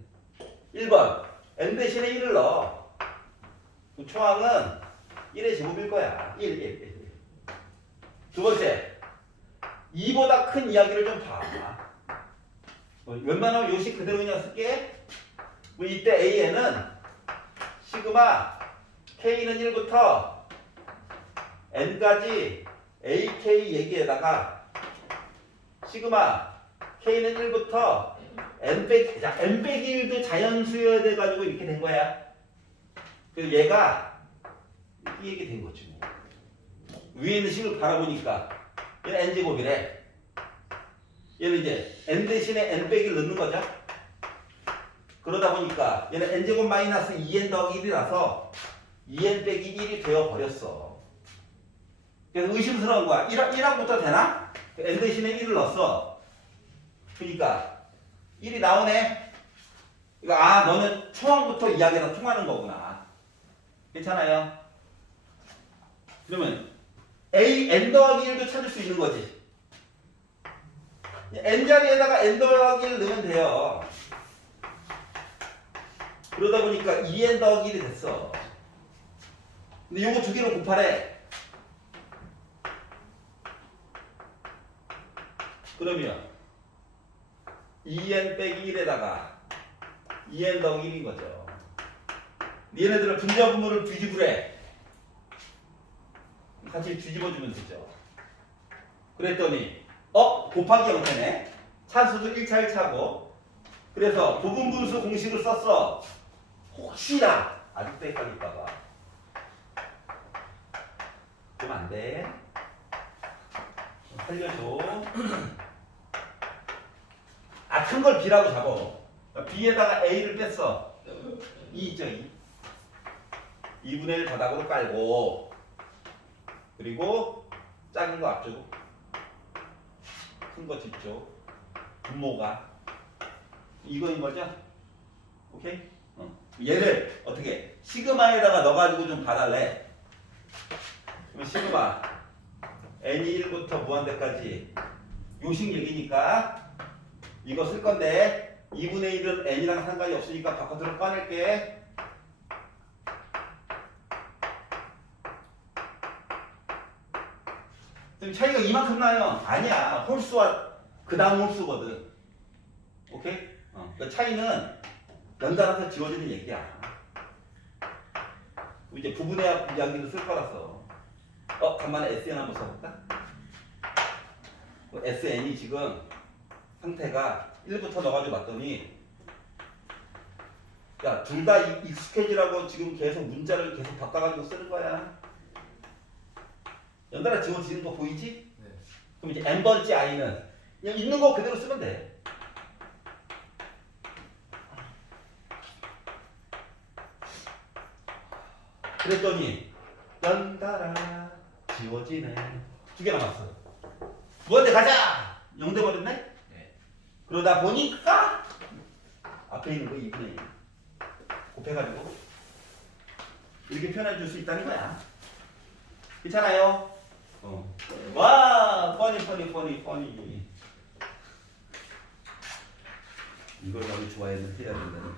1번. N 대신에 1을 넣어. 그 초항은 1의 제곱일 거야. 1. 두 번째. 2보다 큰 이야기를 좀 봐. 웬만하면 요식 그대로 그냥 쓸게. 이때 AN은 시그마 K는 1부터 N까지 AK 얘기에다가 시그마 K는 1부터 N 빼기 1도 자연수여야 돼가지고 이렇게 된 거야. 그래서 얘가 이 얘기 된 거지 뭐. 위에 있는 식을 바라보니까 얘는 N제곱이래. 얘는 이제 N 대신에 N 빼기를 넣는 거죠. 그러다 보니까 얘는 N제곱 마이너스 2N 더하기 1이라서 2N 빼기 1이 되어버렸어. 그래서 의심스러운 거야. 1항부터 되나? N 대신에 1을 넣었어. 그러니까 1이 나오네. 이거 너는 초항부터 이야기가 통하는 거구나. 괜찮아요? 그러면 n 더하기 1도 찾을 수 있는 거지. n 자리에다가 n 더하기 1 넣으면 돼요. 그러다 보니까 2n 더하기 1이 됐어. 근데 요거 두 개로 곱하래. 그러면 2n 빼기 1에다가 2n 더하기 1인 거죠. 얘네들은 분자분모를 뒤집으래. 같이 뒤집어주면 되죠. 그랬더니 곱하기 형태네. 차수도 1차 1차고. 그래서 부분분수 공식을 썼어. 혹시나 아직도 헷갈릴까봐. 그럼 안 돼. 살려줘. 큰 걸 B라고 잡어. B에다가 A를 뺐어. 2 있죠, 2. 2분의 1 바닥으로 깔고, 그리고 작은 거 앞쪽, 큰 거 뒤쪽, 분모가 이거인 거죠? 오케이? 얘를 어떻게 시그마에다가 넣어가지고 좀 봐달래. 그럼 시그마 n이 1부터 무한대까지 요식 얘기니까 이거 쓸 건데 2분의 1은 n이랑 상관이 없으니까 바깥으로 꺼낼게. 지금 차이가 이만큼 나요? 아니야. 홀수와 그 다음 홀수거든. 오케이? 그 차이는 연달아서 지워지는 얘기야. 이제 부분의 이야기를 쓸 거라서. 간만에 SN 한번 써볼까? SN이 지금 상태가 1부터 넣어가지고 봤더니 야, 둘 다 익숙해지라고 지금 계속 문자를 계속 바꿔가지고 쓰는 거야. 연달아 지워지는 거 보이지? 네. 그럼 이제 n번째 i는 그냥 있는 거 그대로 쓰면 돼. 그랬더니 연달아 지워지네. 두 개 남았어. 무한대 가자! 0 돼버렸네? 네. 그러다 보니까 앞에 있는 거 2분의 1 곱해가지고 이렇게 표현해 줄 수 있다는 거야. 괜찮아요? 와, 뻔히. 이걸 너무 좋아했는데 해야 된다는.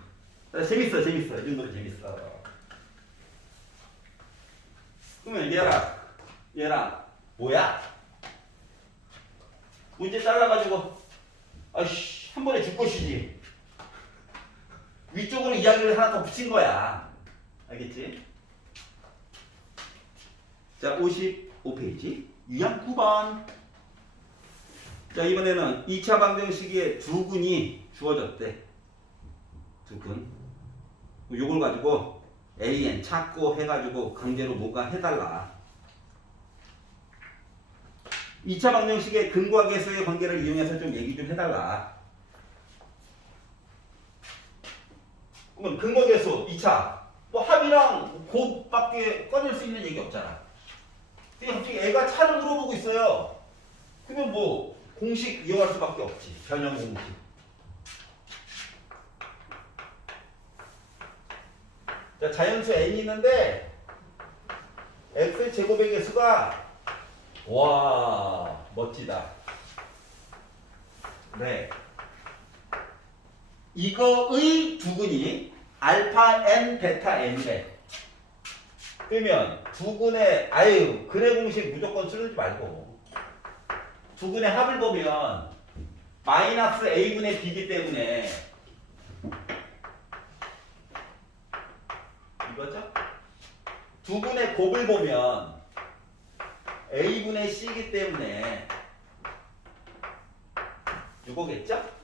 재밌어. 이 정도로 재밌어. 그러면 얘랑 뭐야? 문제 잘라가지고 아이씨 한 번에 줄 것이지. 위쪽으로 이야기를 하나 더 붙인 거야. 알겠지? 자, 55페이지 유형 9번. 자, 이번에는 2차 방정식의 두근이 주어졌대. 두근. 요걸 가지고 AN 찾고 해가지고 강제로 뭔가 해달라. 2차 방정식의 근과 계수의 관계를 이용해서 좀 얘기 좀 해달라. 그러면 근과 계수 2차 뭐 합이랑 곱밖에 꺼낼 수 있는 얘기 없잖아. 근데 갑자기 애가 차를 물어보고 있어요. 그러면 뭐 공식 이용할 수밖에 없지. 변형 공식. 자, 자연수 n이 있는데 x의 제곱의 개수가 와 멋지다. 네. 이거의 두근이 알파 n 베타 n이래. 그러면 두근의 근의 공식 무조건 쓰지 말고 두근의 합을 보면 마이너스 a분의 b이기 때문에 이거죠? 두근의 곱을 보면 a분의 c이기 때문에 이거겠죠?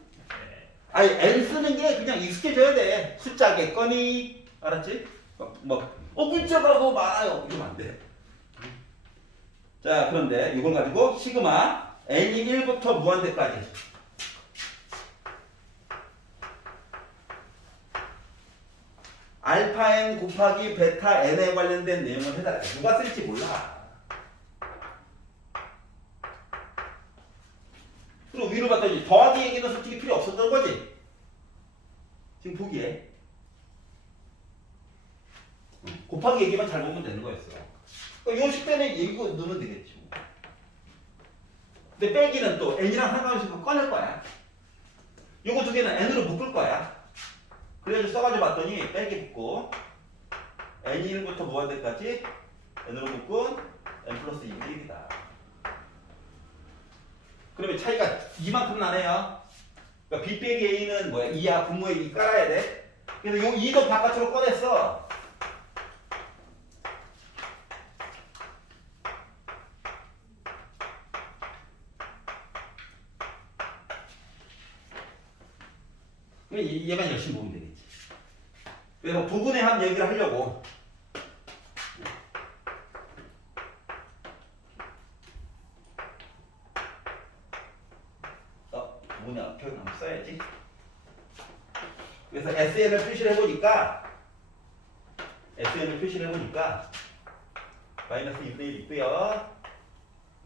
n 쓰는 게 그냥 익숙해져야 돼. 숫자겠거니. 알았지? 문자가 뭐 많아요. 이러면 안 돼. 자, 그런데 이걸 가지고 시그마 n이 1부터 무한대까지 알파 n 곱하기 베타 n에 관련된 내용을 해달라. 누가 쓸지 몰라. 그리고 위로 봤더니 더하기 얘기는 솔직히 필요 없었던 거지. 지금 보기에 곱하기 얘기만 잘 보면 되는 거였어. 그러니까 요 식변에 이거 넣으면 되겠지. 뭐. 근데 빼기는 또 n이랑 상관없이 꺼낼 거야. 요거 두 개는 n으로 묶을 거야. 그래가지고 써가지고 봤더니 빼기 묶고 n1부터 무한대까지 n으로 묶은 n 플러스 2분의 1이다. 그러면 차이가 이만큼 나네요. 그러니까 b 빼기 a는 뭐야? 2야. 분모에 2 깔아야 돼. 그래서 요 2도 바깥으로 꺼냈어. 그럼 얘만 열심히 보면 되겠지. 그래서 부분의 한 얘기를 하려고 부분의 표현 한번 써야지. 그래서 SN을 표시를 해보니까 마이너스 2분의 1 있고요.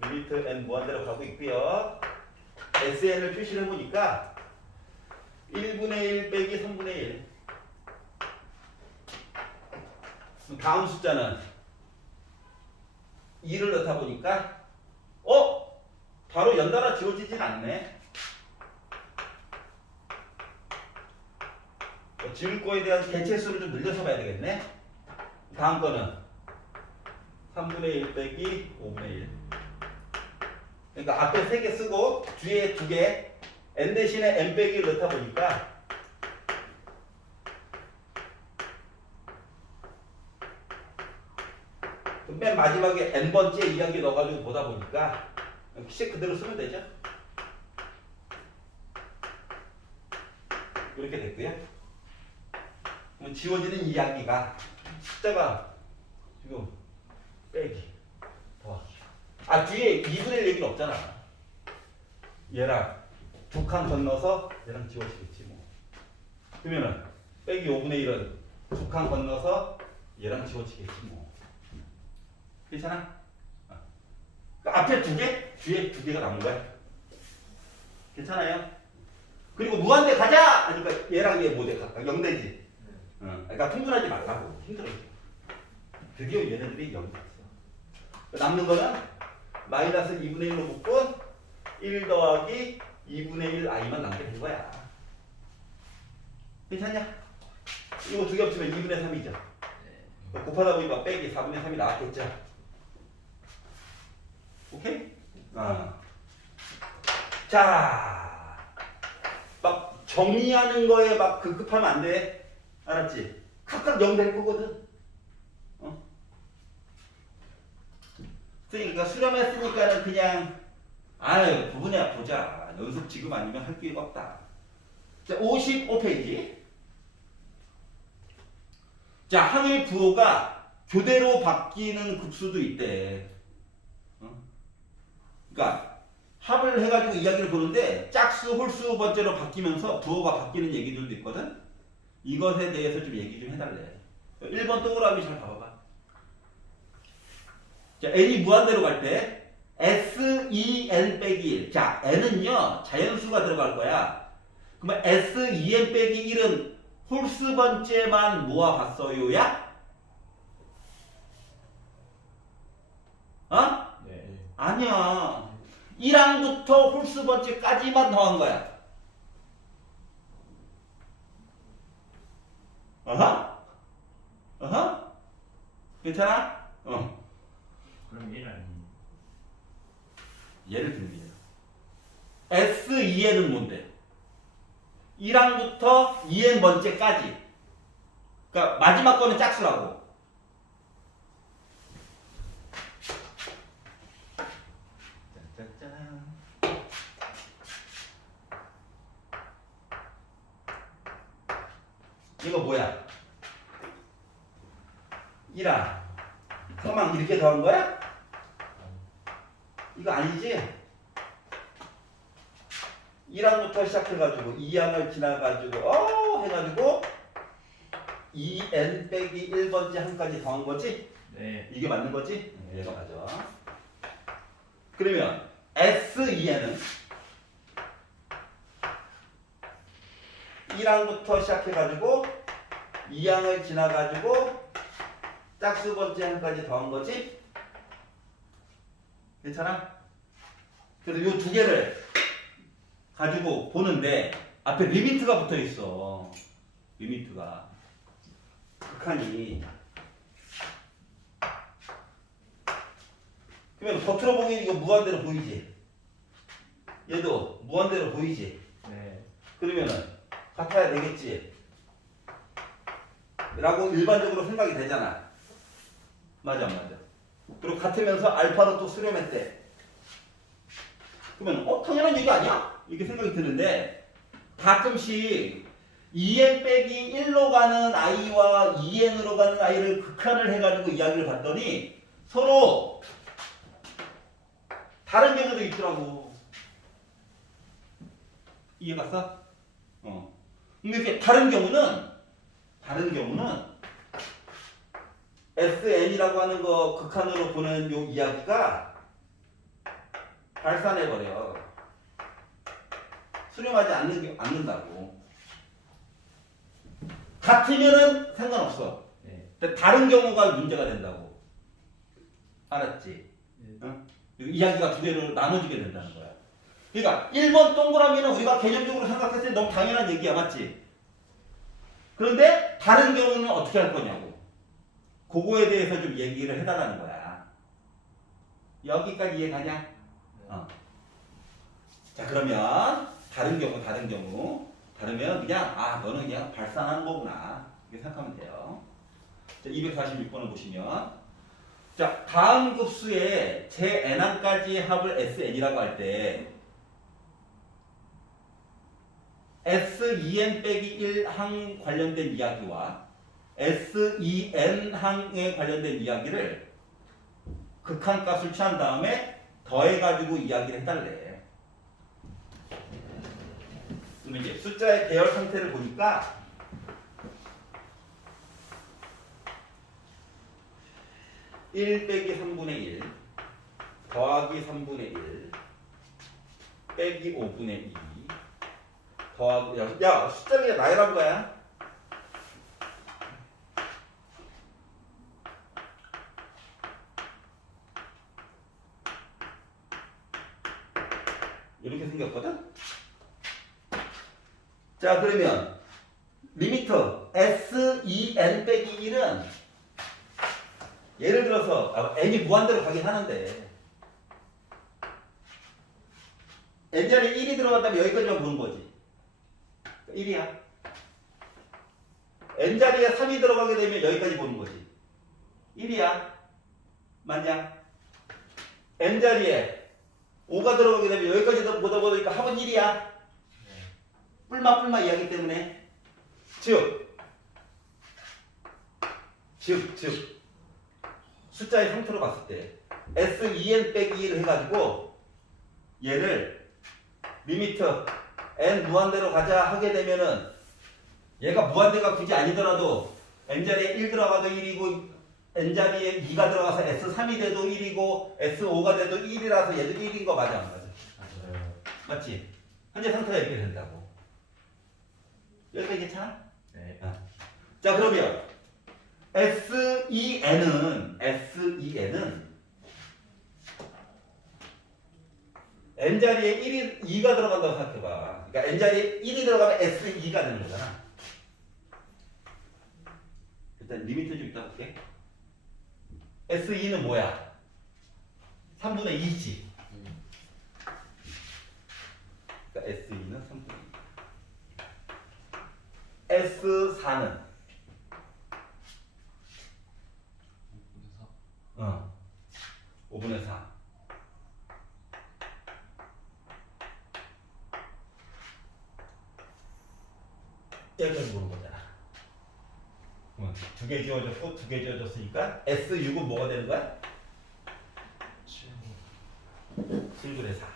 리미트 n 무한대로 가고 있고요. SN을 표시를 해보니까 1분의 1 빼기 3분의 1. 다음 숫자는 2를 넣다 보니까 바로 연달아 지워지진 않네. 지울 거에 대한 개체수를 좀 늘려서 봐야 되겠네. 다음 거는 3분의 1 빼기 5분의 1. 그러니까 앞에 3개 쓰고 뒤에 2개 n 대신에 n 빼기 1 넣다 보니까 맨 마지막에 n번째 이야기 넣어가지고 보다 보니까 식 그대로 쓰면 되죠. 이렇게 됐고요. 그럼 지워지는 이야기가 숫자가 지금 빼기 더하기. 뒤에 2분의 1 얘기는 없잖아. 얘랑 두 칸 건너서 얘랑 지워지겠지 뭐. 그러면은 빼기 5분의 1은 두 칸 건너서 얘랑 지워지겠지 뭐. 괜찮아? 그러니까 앞에 2개, 뒤에 2개가 남은 거야. 괜찮아요? 그리고 무한대 가자! 하니까 얘랑 얘 뭐대 각각 0대지. 그러니까 통분하지 말라고. 힘들어. 드디어 얘네들이 0이 됐어. 남는 거는 마이너스 2분의 1로 묶은 1 더하기 2분의 1 i만 남게 된 거야. 괜찮냐? 이거 2개 합치면 2분의 3이죠. 곱하다 보니까 빼기 4분의 3이 나왔겠죠. 오케이? 자, 막 정리하는 거에 막 급급하면 안 돼. 알았지? 각각 0 될 거거든. 그러니까 수렴했으니까는 그냥 부분이야 보자. 연습 지금 아니면 할 기회가 없다. 자, 55페이지. 자, 항의 부호가 교대로 바뀌는 급수도 있대. 그러니까 합을 해가지고 이야기를 보는데 짝수, 홀수 번째로 바뀌면서 부호가 바뀌는 얘기들도 있거든. 이것에 대해서 좀 얘기 좀 해달래. 1번 동그라미 잘 봐봐. 자, n이 무한대로 갈 때 S2n 빼기 1. 자, n은요 자연수가 들어갈 거야. 그러면 S2n 빼기 1은 홀수 번째만 모아봤어요야? 네. 아니야. 1항부터 홀수 번째까지만 더한 거야. 괜찮아? 그럼 얘는 예를 들면 S2n은 뭔데? 1항부터 2n 번째까지. 그러니까 마지막 거는 짝수라고. 짠짠짠. 이거 뭐야? 1항. 서망 이렇게 더한 거야? 이거 아니지? 1항부터 시작해가지고 2항을 지나가지고 해가지고 2n 빼기 1번째 항까지 더한 거지? 네. 이게 맞는 거지? 얘가 맞아. 그러면 S2n은 1항부터 시작해가지고 2항을 지나가지고 짝수 번째 항까지 더한 거지? 괜찮아? 그래서 요 두 개를 가지고 보는데 앞에 리미트가 붙어 있어. 리미트가. 극한이. 그러면 겉으로 보기엔 이거 무한대로 보이지? 얘도 무한대로 보이지? 네. 그러면은 같아야 되겠지? 라고 일반적으로 생각이 되잖아. 맞아. 그리고 같으면서 알파로 또 수렴했대. 그러면 당연한 얘기 아니야? 이렇게 생각이 드는데 가끔씩 2n 빼기 1로 가는 i와 2n으로 가는 i를 극한을 해가지고 이야기를 봤더니 서로 다른 경우도 있더라고. 이해 갔어? 근데 이렇게 다른 경우는 SN이라고 하는 거 극한으로 보는 요 이야기가 발산해버려. 수렴하지 않는다고. 같으면은 상관없어. 네. 근데 다른 경우가 문제가 된다고. 알았지? 네. 응? 이야기가 두 개로 나눠지게 된다는 거야. 그러니까 1번 동그라미는 우리가 개념적으로 생각했을 때 너무 당연한 얘기야. 맞지? 그런데 다른 경우는 어떻게 할 거냐고. 그거에 대해서 좀 얘기를 해달라는 거야. 여기까지 이해가냐? 자, 그러면 다른 경우 다르면 그냥 너는 그냥 발산하는 거구나 이렇게 생각하면 돼요. 자, 246번을 보시면 자, 다음 급수의 제 n항까지 합을 SN이라고 할 때 S2n 빼기 1항 관련된 이야기와 S2n항에 관련된 이야기를 극한값을 취한 다음에 더해가지고 이야기를 해달래. 그러면 이제 숫자의 배열 상태를 보니까 1 빼기 3분의 1 더하기 3분의 1 빼기 5분의 2 더하기 야 숫자가 나열한 거야. 이렇게 생겼거든. 자, 그러면 리미터 S2n 빼기 1은 예를 들어서 n이 무한대로 가긴 하는데 n 자리에 1이 들어간다면 여기까지만 보는 거지. 1이야. n 자리에 3이 들어가게 되면 여기까지 보는 거지. 1이야. 맞냐? n 자리에 5가 들어가게 되면 여기까지 보다 보니까 합은 1이야. 뿔마 이야기 때문에 즉 숫자의 상태로 봤을 때 S2n 빼기 1을 해가지고 얘를 리미트 n 무한대로 가자 하게 되면은 얘가 무한대가 굳이 아니더라도 n 자리에 1 들어가도 1이고 n 자리에 2가 들어가서 S3이 돼도 1이고 S5가 돼도 1이라서 얘도 1인 거 맞아 안 맞아? 맞아요. 맞지? 현재 상태가 이렇게 된다고. 여기까지 괜찮아? 네. 자, 그러면 SEN은 N자리에 2가 들어간다고 생각해봐. 그러니까 N자리에 1이 들어가면 SE가 되는 거잖아. 일단 리미트 좀 이따 볼게. SE는 뭐야? 3분의 2지. 그러니까 SE는 3분의 2. S4는 5분의 4. 여기까지 보는 거잖아. 두 개 지워졌고 두 개 지워졌으니까 S6은 뭐가 되는 거야? 7분의 4.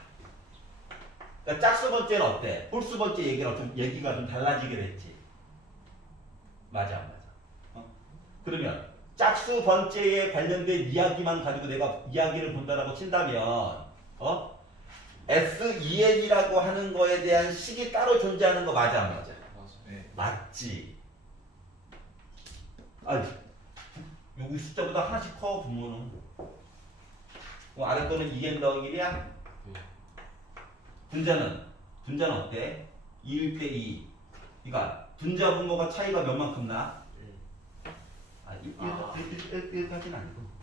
그러니까 짝수 번째는 어때? 홀수 번째 얘기가 좀 달라지게 됐지. 맞아 안 맞아? 그러면 짝수 번째에 관련된 이야기만 가지고 내가 이야기를 본다라고 친다면 S2n이라고 하는 거에 대한 식이 따로 존재하는 거 맞아 안 맞아? 네. 맞지. 아, 여기 숫자보다 하나씩 커 분모는. 아래 거는 2n 더하기 1이야? 분자는 어때? 2 대 2. 그러니까 분자 분모가 차이가 몇 만큼 나? 1까지는 아니고.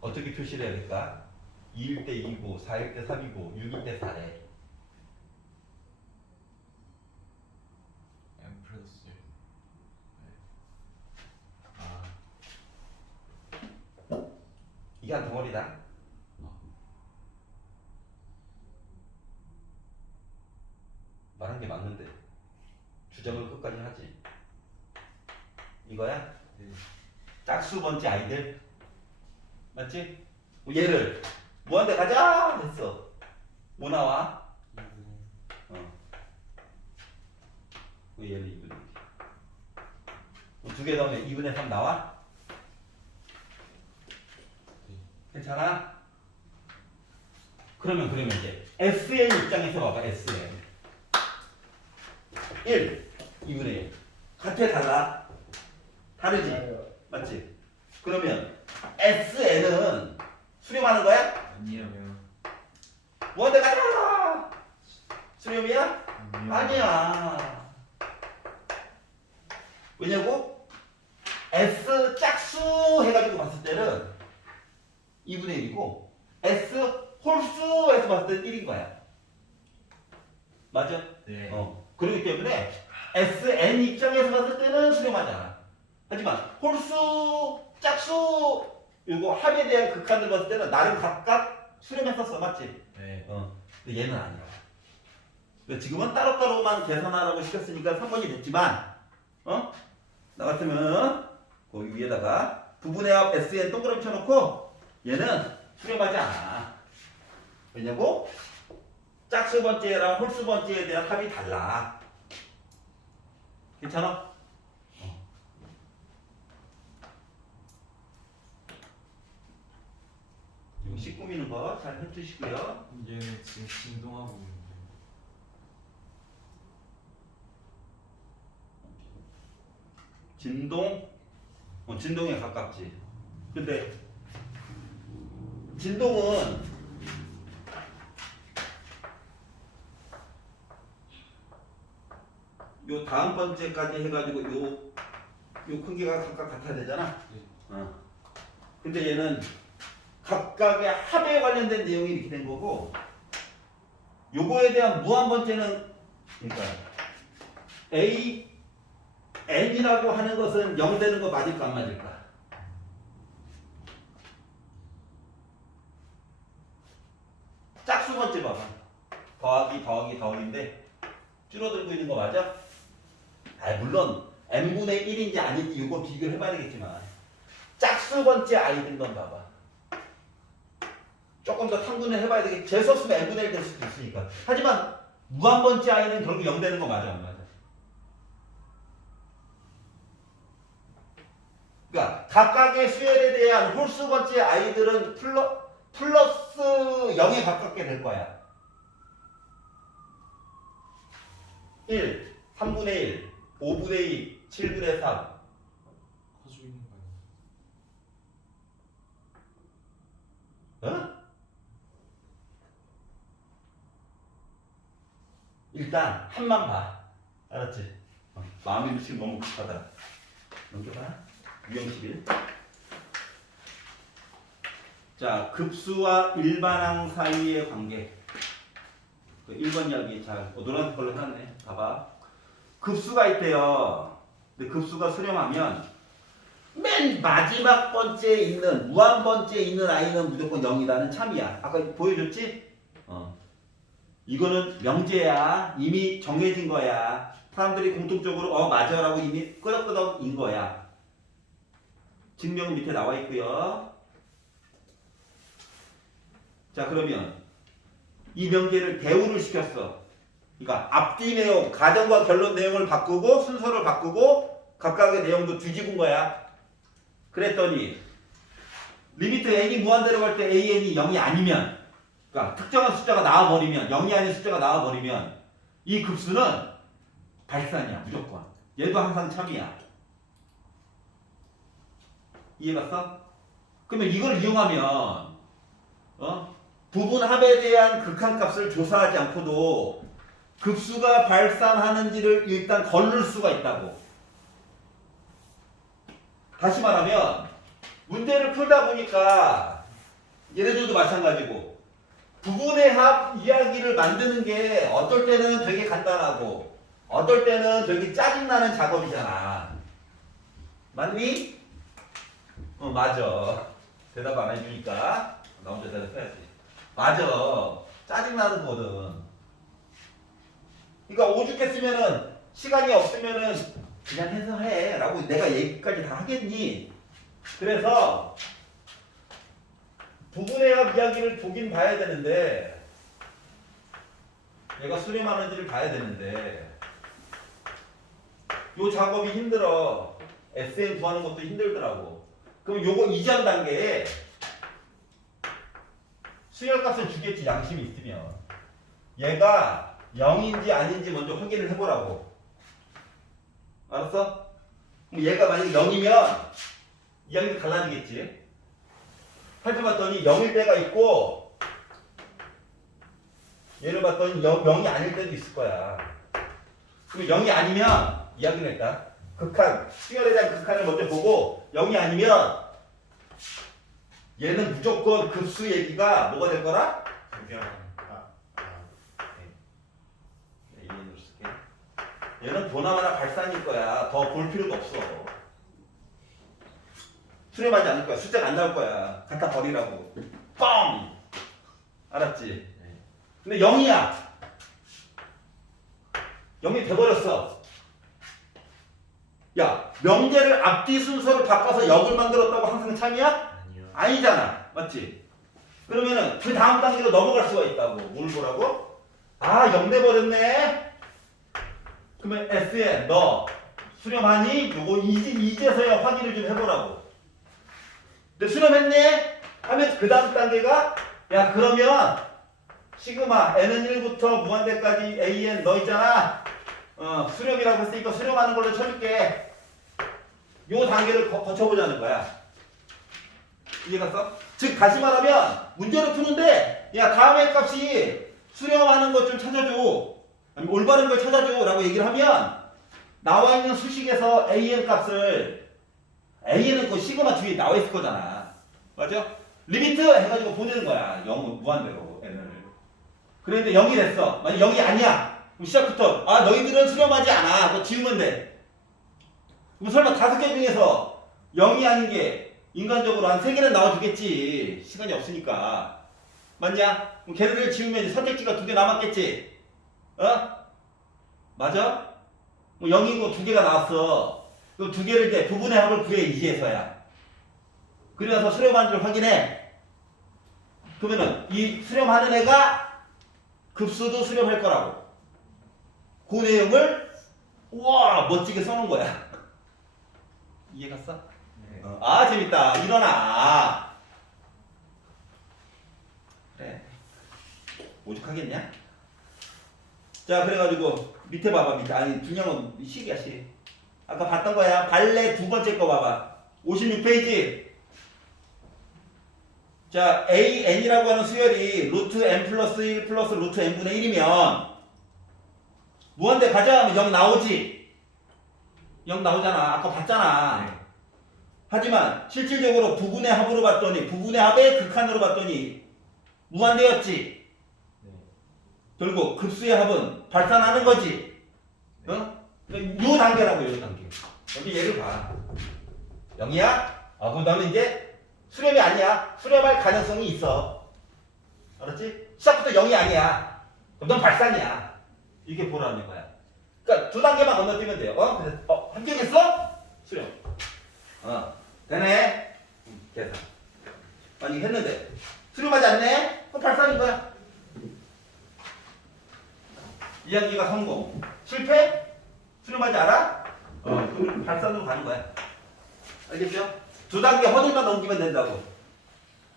어떻게 표시를 해야 될까? 2일 때 2고 4일 때 3이고 6일 때 4래. M 플러스 1. 이게 한 덩어리다. 말한 게 맞는데 주장을 끝까지 하지. 이거야? 네. 짝수 번째 아이들 맞지? 얘를 뭐한테 가자 했어. 뭐 나와? 얘는 2분의 1. 두 개 더하면 2분의 3 나와? 괜찮아? 그러면 이제 SN 입장에서 봐봐. SN 1 2분의 1 같아 달라? 다르지? 맞지? 그러면 SN은 수렴하는 거야? 아니요. 뭐한테 가자! 수렴이야? 아니야. 왜냐고? S 짝수 해가지고 봤을 때는 2분의 1이고 S 홀수에서 봤을 때는 1인 거야. 맞아? 네. 그렇기 때문에 SN 입장에서 봤을 때는 수렴하잖아. 하지만 홀수, 짝수 이거 합에 대한 극한을 봤을 때는 나름 각각 수렴했었어. 맞지? 네. 근데 얘는 아니야. 지금은 따로따로만 계산하라고 시켰으니까 3번이 됐지만 나 같으면 거기 위에다가 부분의 합 SN 동그라미 쳐놓고 얘는 수렴하지 않아. 왜냐고? 짝수 번째랑 홀수 번째에 대한 합이 달라. 괜찮아? 이거 식 꾸미는 거 잘 해주시고요. 얘는 지금 진동하고 있는데. 진동에 가깝지. 근데 진동은 요 다음 번째까지 해가지고 요 크기가 각각 같아야 되잖아. 근데 얘는 각각의 합에 관련된 내용이 이렇게 된 거고, 요거에 대한 무한 번째는 그러니까 A n이라고 하는 것은 0 되는 거 맞을까 안 맞을까? 짝수 번째 봐봐. 더하기인데 줄어들고 있는 거 맞아? 물론 n분의 1인지 아닌지 이거 비교를 해봐야 되겠지만 짝수 번째 아이들 건 봐봐. 조금 더 탐구를 해봐야 되겠지. 재수 없으면 n분의 1 될 수도 있으니까. 하지만 무한 번째 아이는 결국 0 되는 거 맞아 안 맞아? 그러니까 각각의 수열에 대한 홀수 번째 아이들은 플러스 0에 가깝게 될 거야. 1, 3분의 1, 5분의 2, 7분의 3. 커지고 있는 거 어? 일단 한만 봐. 알았지? 마음이 지금 너무 급하다. 넘겨봐. 유형 11. 자, 급수와 일반항 사이의 관계. 1번 이야기 잘 노란색 걸로 해놨네. 봐봐. 급수가 있대요. 근데 급수가 수렴하면 맨 마지막 번째에 있는 무한 번째에 있는 아이는 무조건 0이라는 참이야. 아까 보여줬지? 이거는 명제야. 이미 정해진 거야. 사람들이 공통적으로 맞아라고 이미 끄덕끄덕인 거야. 증명은 밑에 나와 있고요. 자, 그러면 이 명제를 대우를 시켰어. 그러니까 앞뒤 내용, 가정과 결론 내용을 바꾸고 순서를 바꾸고 각각의 내용도 뒤집은 거야. 그랬더니 리미트 n이 무한대로 갈 때 an이 0이 아니면 그러니까 특정한 숫자가 나와버리면 0이 아닌 숫자가 나와버리면 이 급수는 발산이야 무조건. 얘도 항상 참이야. 이해갔어? 그러면 이걸 이용하면 부분합에 대한 극한값을 조사하지 않고도 급수가 발산하는지를 일단 걸를 수가 있다고. 다시 말하면 문제를 풀다 보니까 얘네들도 마찬가지고 부분의 합 이야기를 만드는 게 어떨 때는 되게 간단하고 어떨 때는 되게 짜증나는 작업이잖아. 맞니? 맞아. 대답 안 해주니까 나 혼자 대답해야지. 맞아. 짜증나는 거거든. 그러니까 오죽했으면은 시간이 없으면은 그냥 해서 해 라고 내가 얘기까지 다 하겠니? 그래서 부분의 합 이야기를 보긴 봐야 되는데 얘가 수렴하는지를 봐야 되는데 요 작업이 힘들어. SN 구하는 것도 힘들더라고. 그럼 요거 이전 단계에 수열값을 주겠지. 양심이 있으면 얘가 0인지 아닌지 먼저 확인을 해보라고. 알았어? 그럼 얘가 만약에 0이면 이야기가 달라지겠지. 살펴봤더니 0일 때가 있고 얘를 봤더니 0이 아닐 때도 있을 거야. 그럼 0이 아니면 이야기를 했다. 극한, 수열에 대한 극한을 먼저 보고 0이 아니면 얘는 무조건 급수 얘기가 뭐가 될 거라? 얘는 보나마나 발산일 거야. 더 볼 필요가 없어. 수렴하지 않을 거야. 숫자가 안 나올 거야. 갖다 버리라고. 뻥! 알았지? 근데 0이야. 0이 돼버렸어. 야, 명제를 앞뒤 순서를 바꿔서 역을 만들었다고 항상 참이야? 아니요. 아니잖아. 맞지? 그러면은 그 다음 단계로 넘어갈 수가 있다고. 뭘 보라고? 아, 0 돼버렸네? 그러면 SN 너 수렴하니? 요거 이제서야 확인을 좀 해보라고. 근데 수렴했네? 하면 그 다음 단계가 야 그러면 시그마 n은 1부터 무한대까지 an 너 있잖아. 수렴이라고 했으니까 수렴하는 걸로 쳐줄게. 요 단계를 거쳐보자는 거야. 이해갔어? 즉 다시 말하면 문제를 푸는데 야 다음의 값이 수렴하는 것 좀 찾아줘. 아니, 올바른 걸 찾아줘 라고 얘기를 하면 나와 있는 수식에서 an 값을 A는 그 시그마 뒤에 나와 있을 거잖아. 맞죠? 리미트 해가지고 보내는 거야. 0은 무한대로 n을. 그런데 0이 됐어. 만약 0이 아니야. 그럼 시작부터 아 너희들은 수렴하지 않아. 그거 지우면 돼. 그럼 설마 5개 중에서 0이 아닌 게 인간적으로 한 3개는 나와주겠지. 시간이 없으니까. 맞냐? 그럼 걔네들 지우면 선택지가 2개 남았겠지. 맞아? 뭐 0인 거 2개가 나왔어. 그 2개를 이제 부분의 합을 구해 이제서야. 그래서 수렴하는 줄 확인해. 그러면은 이 수렴하는 애가 급수도 수렴할 거라고. 그 내용을 우와 멋지게 써놓은 거야. 이해갔어? 네. 아 재밌다. 일어나. 그래. 오죽하겠냐? 자 그래가지고 밑에 봐봐. 밑에 아니 준영은 식이야 식. 아까 봤던 거야. 발레 두 번째 거 봐봐. 56페이지. 자, AN이라고 하는 수열이 루트 n 플러스 1 플러스 루트 n분의 1이면 무한대 가자 하면 0 나오지? 0 나오잖아. 아까 봤잖아. 네. 하지만 실질적으로 부분의 합으로 봤더니 부분의 합의 극한으로 봤더니 무한대였지? 네. 결국 급수의 합은 발산하는 거지? 어? 요 단계라고 요 단계. 여기 얘를 봐. 0이야? 그럼 너는 이제 수렴이 아니야. 수렴할 가능성이 있어. 알았지? 시작부터 0이 아니야. 그럼 넌 발산이야. 이렇게 보라는 거야. 그러니까 2단계만 건너뛰면 돼요. 그래서 합격했어? 수렴. 되네. 계산. 아니 했는데 수렴하지 않네? 그럼 발산인 거야. 이야기가 성공. 실패? 수렴하지 않아? 그럼 발산으로 가는 거야. 알겠죠? 2단계 허들만 넘기면 된다고.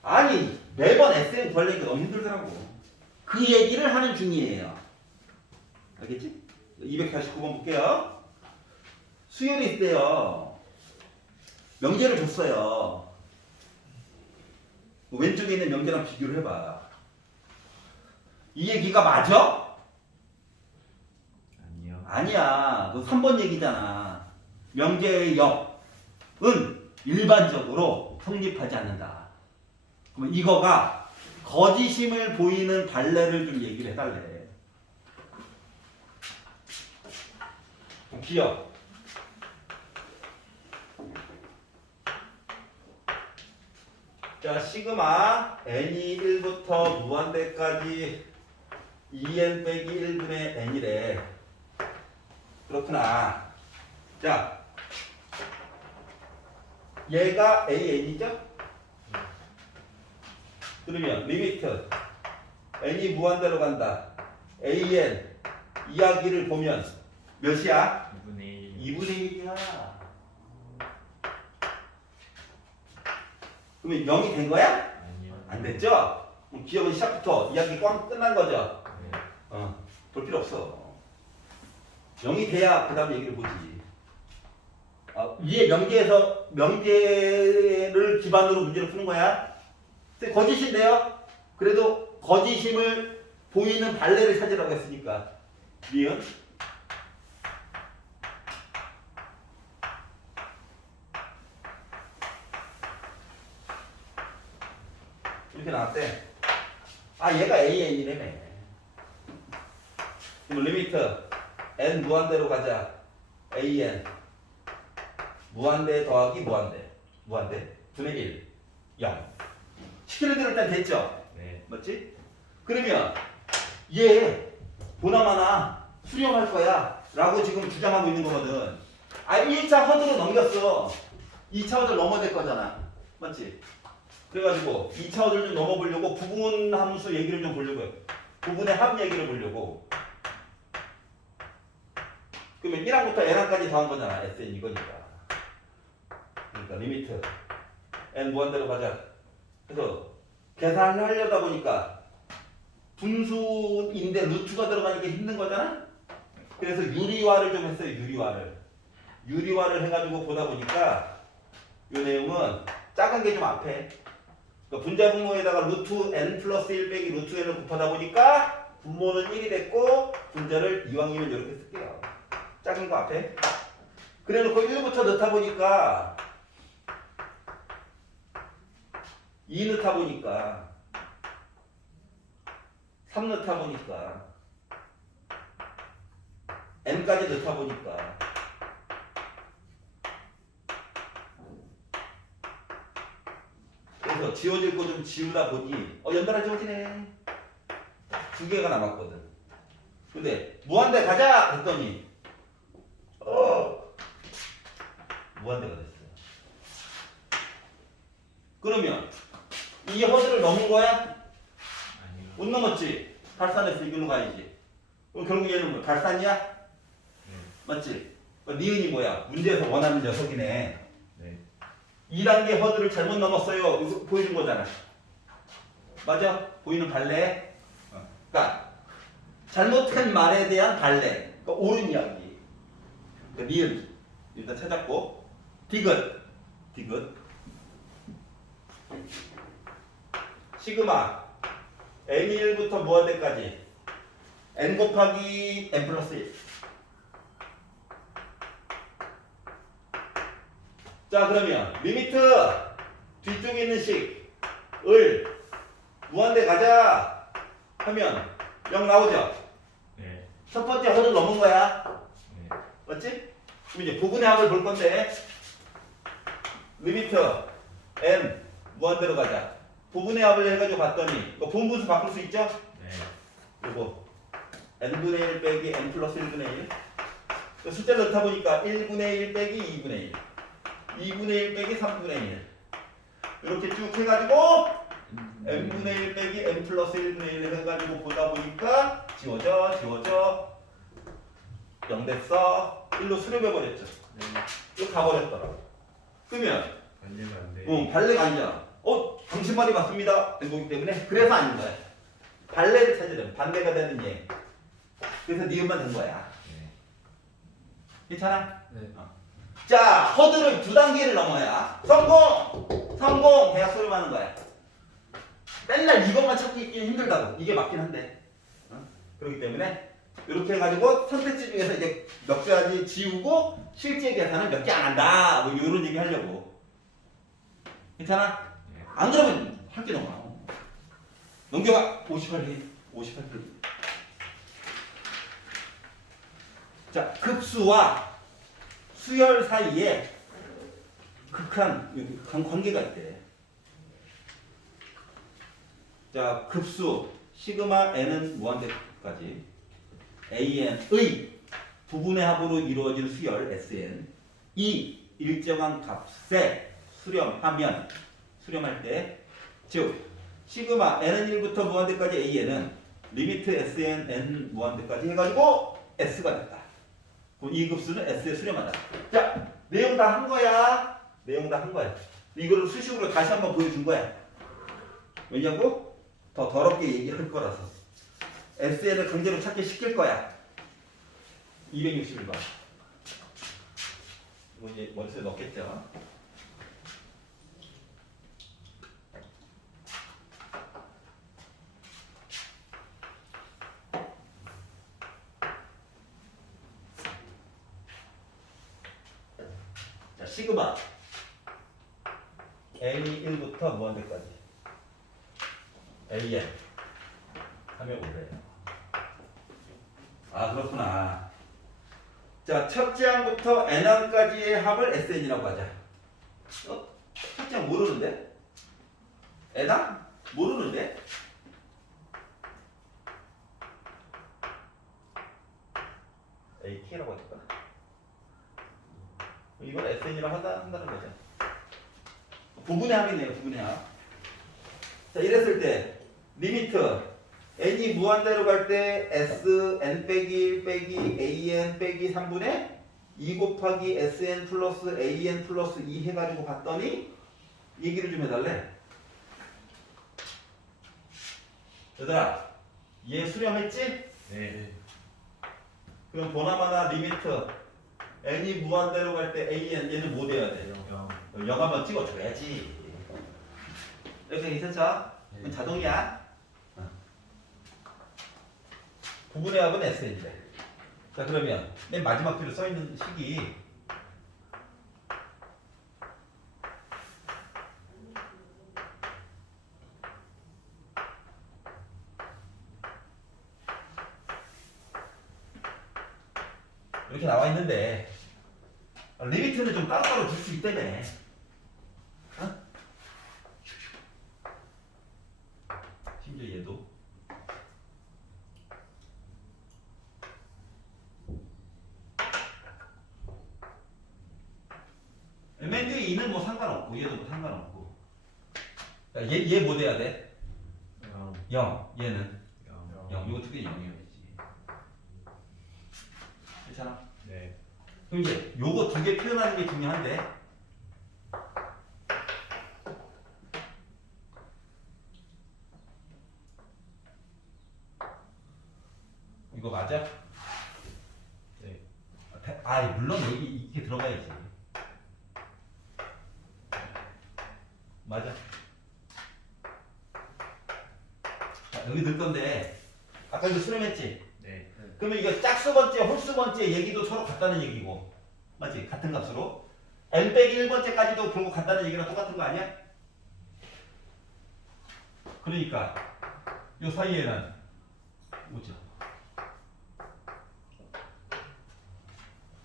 아니 매번 SM 구하려니까 너무 힘들더라고. 그 얘기를 하는 중이에요. 알겠지? 249번 볼게요. 수열이 있대요. 명제를 줬어요. 왼쪽에 있는 명제랑 비교를 해봐. 이 얘기가 맞아? 아니요. 아니야. 그 3번 얘기잖아. 명제의 역은 일반적으로 성립하지 않는다. 그러면 이거가 거짓임을 보이는 발레를 좀 얘기를 해달래. 기억. 자, 시그마 n이 1부터 무한대까지 2n 빼기 1분의 n이래. 그렇구나. 자, 얘가 an이죠? 그러면 리미트 n이 무한대로 간다. an 이야기를 보면 몇이야? 2분의 1. 2분의 1이야. 그러면 0이 된 거야? 아니요. 안 됐죠? 그럼 기억은 시작부터 이야기 꽝 끝난 거죠? 네. 볼 필요 없어. 0이 돼야 그 다음 얘기를 보지. 위에 명제를 기반으로 문제를 푸는 거야. 근데 거짓인데요? 그래도 거짓임을 보이는 발레를 찾으라고 했으니까. 니은? 이렇게 나왔대. 얘가 AN이래네. 그럼 리미트 n 무한대로 가자. AN 무한대 더하기 무한대 분의 1 0 시키는 대로 일단 됐죠? 네. 맞지? 그러면 얘 보나마나 수렴할 거야 라고 지금 주장하고 있는 거거든. 1차 허들을 넘겼어. 2차 허들 넘어야 될 거잖아. 맞지? 그래가지고 2차 허들 좀 넘어보려고 부분 함수 얘기를 좀 보려고 해. 부분의 합 얘기를 보려고. 그러면 1항부터 n항까지 더한 거잖아. Sn 이거니까. 그러니까 리미트 n 무한대로 가자. 그래서 계산을 하려다 보니까 분수인데 루트가 들어가니까 힘든 거잖아. 그래서 유리화를 좀 했어요. 유리화를 해가지고 보다 보니까 이 내용은 작은 게 좀 앞에. 그러니까 분자 분모에다가 루트 n 플러스 1 빼기 루트 n을 곱하다 보니까 분모는 1이 됐고 분자를 이왕이면 이렇게 쓸게요. 작은 거 앞에. 그래 놓고 1부터 넣다 보니까 2 넣다 보니까 3 넣다 보니까 n까지 넣다 보니까 그래서 지워질 거 좀 지우다 보니 연달아 지워지네. 2개가 남았거든. 근데 무한대 가자 했더니 무한대가 됐어요. 그러면 이 허들을 넘은 거야? 아니요. 못 넘었지? 발산했어. 이걸로 가야지. 그럼 결국 얘는 뭐 발산이야? 네. 맞지? 니은이 뭐야? 문제에서 원하는 녀석이네. 네. 2단계 허들을 잘못 넘었어요. 이거 보여준 거잖아. 맞아? 보이는 발레. 그러니까 잘못한 말에 대한 발레. 그러니까 옳은 이야기. 그러니까 니은 일단 찾았고 디귿 시그마 n이 1부터 무한대까지 n 곱하기 n 플러스 1. 자 그러면 리미트 뒤쪽에 있는 식을 무한대 가자 하면 0 나오죠? 네. 첫 번째 허를 넘은 거야. 네. 맞지? 그럼 이제 부분의 합을 볼 건데 리미트 n 무한대로 가자. 부분의 합을 해가지고 봤더니 이거 분분수 바꿀 수 있죠? 네. 요거 n분의 1 빼기 n 플러스 1분의 1 숫자를 넣다 보니까 1분의 1 빼기 2분의 1 2분의 1 빼기 3분의 1 이렇게 쭉 해가지고 n분의 1 빼기 n 플러스 1분의 1 해가지고 보다 보니까 지워져 0 됐어. 1로 수렴해버렸죠. 네. 이거 가버렸더라고. 그러면 관계가 안 돼. 발레가 아니잖아. 당신만이 맞습니다. 된 거기 때문에 그래서 아닌 거야. 반대를 찾으려면 반대가 되는 얘. 그래서 니은만 된 거야. 네. 괜찮아? 네. 자, 허들을 두 단계를 넘어야 성공! 성공! 해야 수렴하는 거야. 맨날 이것만 찾기 있기는 힘들다고. 이게 맞긴 한데. 그렇기 때문에 이렇게 해가지고 선택지 중에서 이제 몇 가지 지우고 실제 계산은 몇 개 안 한다. 뭐 이런 얘기 하려고. 괜찮아? 네. 안 그러면 할 게 너무 많아. 넘겨봐. 58페이지. 58페이지. 자, 급수와 수열 사이에 극한 관계가 있대. 자, 급수 시그마 n은 무한대까지 an의 부분의 합으로 이루어지는 수열 sn 이 일정한 값에 수렴할 때 즉 시그마 n은 1부터 무한대까지 an은 리미트 sn n 무한대까지 해가지고 s가 됐다. 그럼 이 급수는 s에 수렴하다. 자, 내용 다 한 거야. 내용 다 한 거야. 이거를 수식으로 다시 한번 보여준 거야. 왜냐고? 더 더럽게 얘기할 거라서. SN을 강제로 찾게 시킬 거야. 261번. 이거 이제 머릿속에 넣겠죠. 자, 시그마 n이 1부터 무한대까지 an 하면 오래. 아, 그렇구나. 자, 첫째 항부터 n항까지의 합을 sn이라고 하자. 첫째 항 모르는데? n항? 모르는데? ak라고 할까? 이건 sn이라고 한다는 거죠. 부분의 합이네요, 부분의 합. 자, 이랬을 때 리미트 n이 무한대로 갈 때 s n 빼기 1 빼기 an 빼기 3분의 2 곱하기 sn 플러스 an 플러스 2 해가지고 봤더니 얘기를 좀 해달래. 얘들아, 얘 수렴했지? 네. 그럼 보나마나 리미트 n이 무한대로 갈 때 an 얘는 뭐 돼야 돼? 0 한번 찍어줘야지. 이렇게 괜찮죠? 네. 자동이야. 부분의 합은 SN이래. 자, 그러면 맨 마지막 줄에 써있는 식이 이렇게 나와 있는데 리미트는 좀 따로따로 줄 수 있다며. 어? 심지어 얘도 맨 뒤에 2는 뭐 상관없고 얘도 뭐 상관없고. 얘 뭐 돼야 돼? 0. 얘는 0. 이거 두 개 0이어야지. 괜찮아? 네. 그럼 이제 요거 두 개 표현하는 게 중요한데 이거 맞아? 네. 물론 여기 이렇게 들어가야지. 맞아. 자, 여기 넣을 건데 아까 이거 수렴했지? 네. 그러면 이거 짝수 번째, 홀수 번째 얘기도 서로 같다는 얘기고, 맞지? 같은 값으로 n 빼기 1번째까지도 결국 같다는 얘기랑 똑같은 거 아니야? 그러니까 요 사이에는 뭐죠?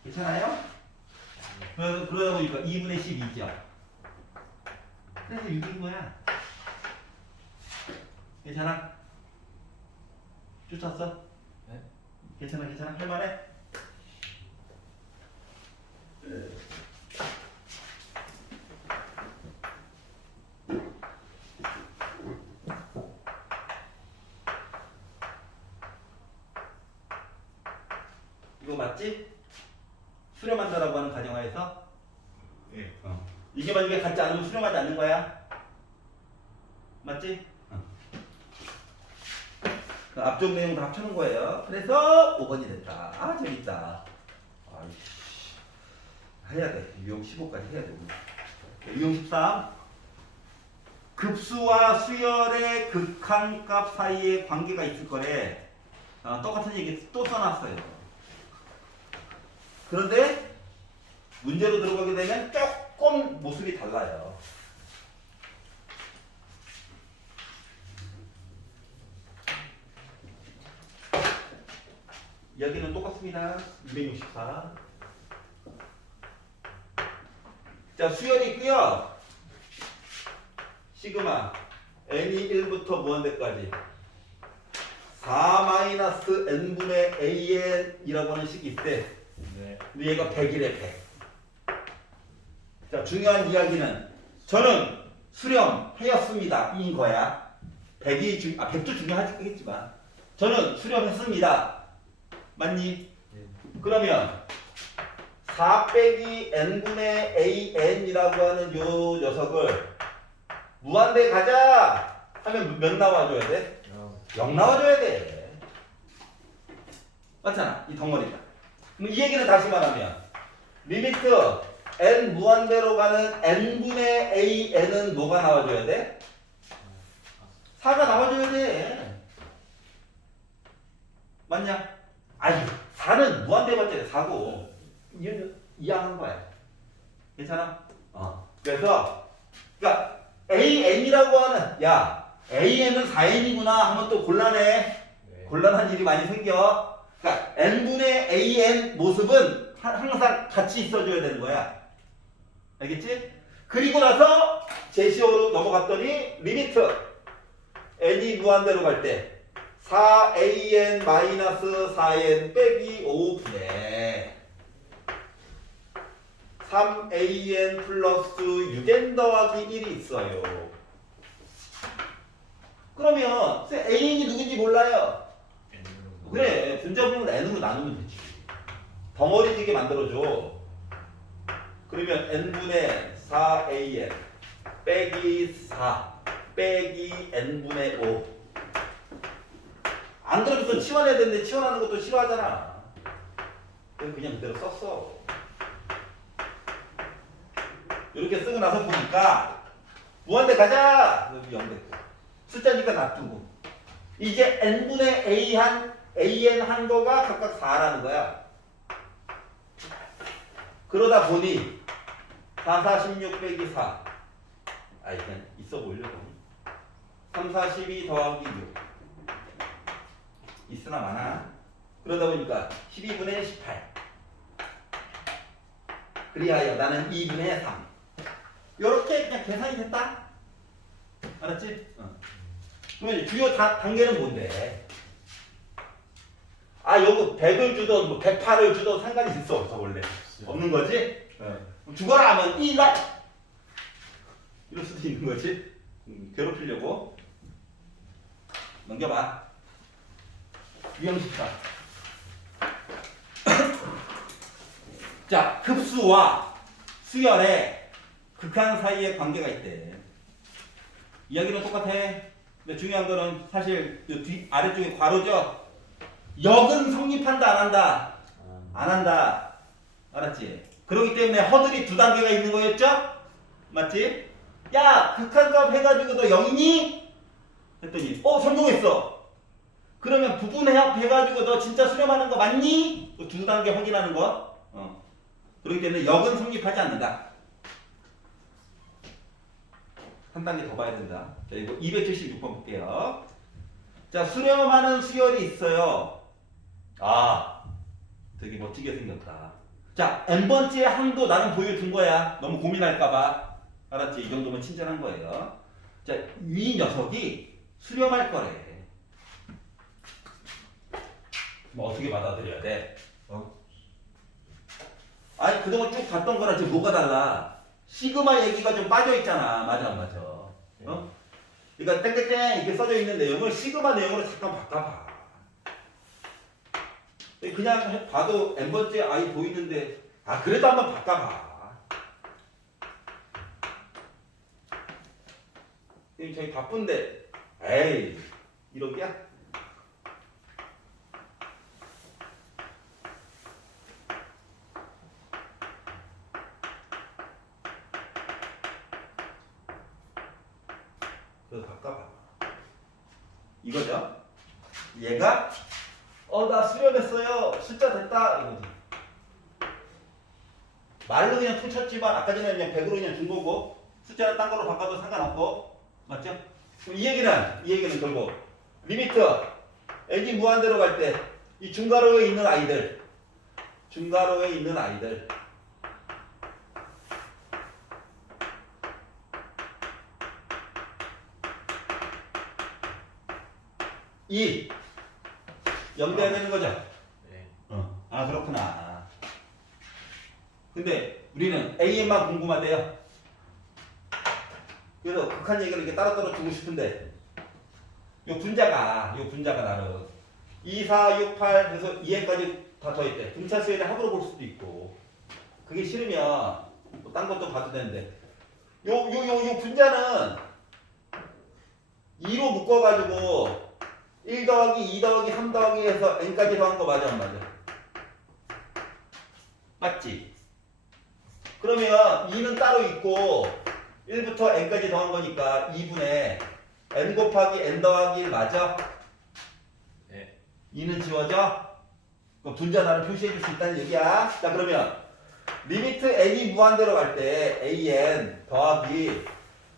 괜찮아요? 그러다 보니까 2분의 12죠. 그래서 6인 거야. 괜찮아? 쫓았어? 네. 괜찮아, 괜찮아? 할만해? 이거 맞지? 수렴한다라고 하는 가정하에서 네. 이게 만약에 같지 않으면 수렴하지 않는 거야. 맞지? 그 앞쪽 내용 다 합쳐놓은 거예요. 그래서 5번이 됐다. 아 재밌다. 아이씨. 해야 돼. 유형 15까지 해야 돼. 유형 13. 급수와 수열의 극한값 사이에 관계가 있을 거래. 똑같은 얘기 또 써놨어요. 그런데 문제로 들어가게 되면 조금 모습이 달라요. 여기는 똑같습니다. 264. 자, 수열이 있고요. 시그마 n이 1부터 무한대까지 4-n분의 an이라고 하는 식이 있대. 네. 근데 얘가 100이래 100. 자, 중요한 이야기는 저는 수렴하였습니다 인 거야. 100도 중요하겠지만 저는 수렴했습니다. 맞니? 네. 그러면 4 빼기 n분의 an이라고 하는 요 녀석을 무한대 가자 하면 몇 나와줘야 돼? 0 나와줘야 돼. 맞잖아. 이 덩어리가. 그럼 이 얘기는 다시 말하면 리미트 n 무한대로 가는 n분의 an은 뭐가 나와줘야 돼? 4가 나와줘야 돼. 맞냐? 아니 4는 무한대 봤잖아. 4고 이해한 거야. 괜찮아? 그래서 그러니까 an이라고 하는 an은 4n이구나 하면 또 곤란해. 네. 곤란한 일이 많이 생겨. 그러니까 n분의 an 모습은 항상 같이 있어줘야 되는 거야. 알겠지? 그리고 나서 제시어로 넘어갔더니 리미트 n이 무한대로 갈 때 4an 마이너스 4n 빼기 5분의 3an 플러스 6n 더하기 1이 있어요. 그러면 an이 누군지 몰라요. 그래, 분자분을 n으로 나누면 되지. 덩어리지게 만들어줘. 그러면 n분의 4an 빼기 4 빼기 n분의 5. 안 그러면 또 치환해야 되는데 치환하는 것도 싫어하잖아. 그냥 그대로 썼어. 이렇게 쓰고 나서 보니까 무한대 가자! 여기 0 됐고 숫자니까 놔두고 이제 n분의 an 한 거가 각각 4라는 거야. 그러다 보니 4, 4, 16 빼기 4 그냥 있어 보려고 3, 4, 12 더하기 6 있으나 마나 그러다 보니까 12분의 18 그리하여 나는 2분의 3 요렇게 그냥 계산이 됐다. 알았지? 그러면 주요 단계는 뭔데? 요거 100을 주던 뭐 108을 주던 상관이 있어 없어 원래? 없는 거지? 죽어라 하면 이라 이럴 수도 있는 거지? 괴롭히려고 넘겨봐. 유형 14. 자, 급수와 수열의 극한 사이에 관계가 있대. 이야기는 똑같아. 근데 중요한 거는 사실 아래쪽에 괄호죠. 역은 성립한다 안 한다? 안 한다. 알았지? 그렇기 때문에 허들이 두 단계가 있는 거였죠? 맞지? 야, 극한값 해가지고 너 0이니? 했더니 성공했어. 그러면 부분해합 해가지고 너 진짜 수렴하는 거 맞니? 두 단계 확인하는 거. 그렇기 때문에 역은 성립하지 않는다. 한 단계 더 봐야 된다. 자, 이거 276번 볼게요. 자, 수렴하는 수열이 있어요. 되게 멋지게 생겼다. 자, n번째 항도 나는 보여준 거야. 너무 고민할까봐. 알았지? 이 정도면 친절한 거예요. 자, 이 녀석이 수렴할 거래. 뭐 어떻게 받아들여야 돼? 그동안 쭉 봤던 거랑 지금 뭐가 달라? 시그마 얘기가 좀 빠져있잖아. 맞아, 안 맞아? 그러니까 땡땡땡 이렇게 써져 있는 내용을 시그마 내용으로 잠깐 바꿔봐. 그냥 봐도 n번째 i 보이는데 그래도 한번 바꿔봐. 저희 바쁜데 에이 이러기야? 그래서 바꿔봐. 이거죠? 얘가 나 수렴했어요. 숫자 됐다 이거지. 말로 그냥 퉁쳤지만 아까 전에 그냥 100으로 그냥 준 거고 숫자를 딴 거로 바꿔도 상관없고 맞죠? 그럼 이 얘기는 결국 리미트 n이 무한대로 갈 때 이 중괄호에 있는 아이들 이 연대해야 되는 거죠? 네. 아 그렇구나. 근데 우리는 AN만 궁금하대요. 그래서 극한 얘기를 이렇게 따로따로 주고 싶은데 요 분자가 나름 2, 4, 6, 8 그래서 2n까지 다 더했대. 분차 수열을 합으로 볼 수도 있고 그게 싫으면 뭐 딴 것도 봐도 되는데 요 분자는 2로 묶어가지고 1 더하기 2 더하기 3 더하기 해서 n까지 더한 거 맞아 안 맞아? 맞지? 그러면 2는 따로 있고 1부터 n까지 더한 거니까 2분의 n 곱하기 n 더하기 1 맞아? 네. 2는 지워져? 그 분자단을 표시해 줄 수 있다는 얘기야. 자 그러면 리미트 n이 무한대로 갈 때 an 더하기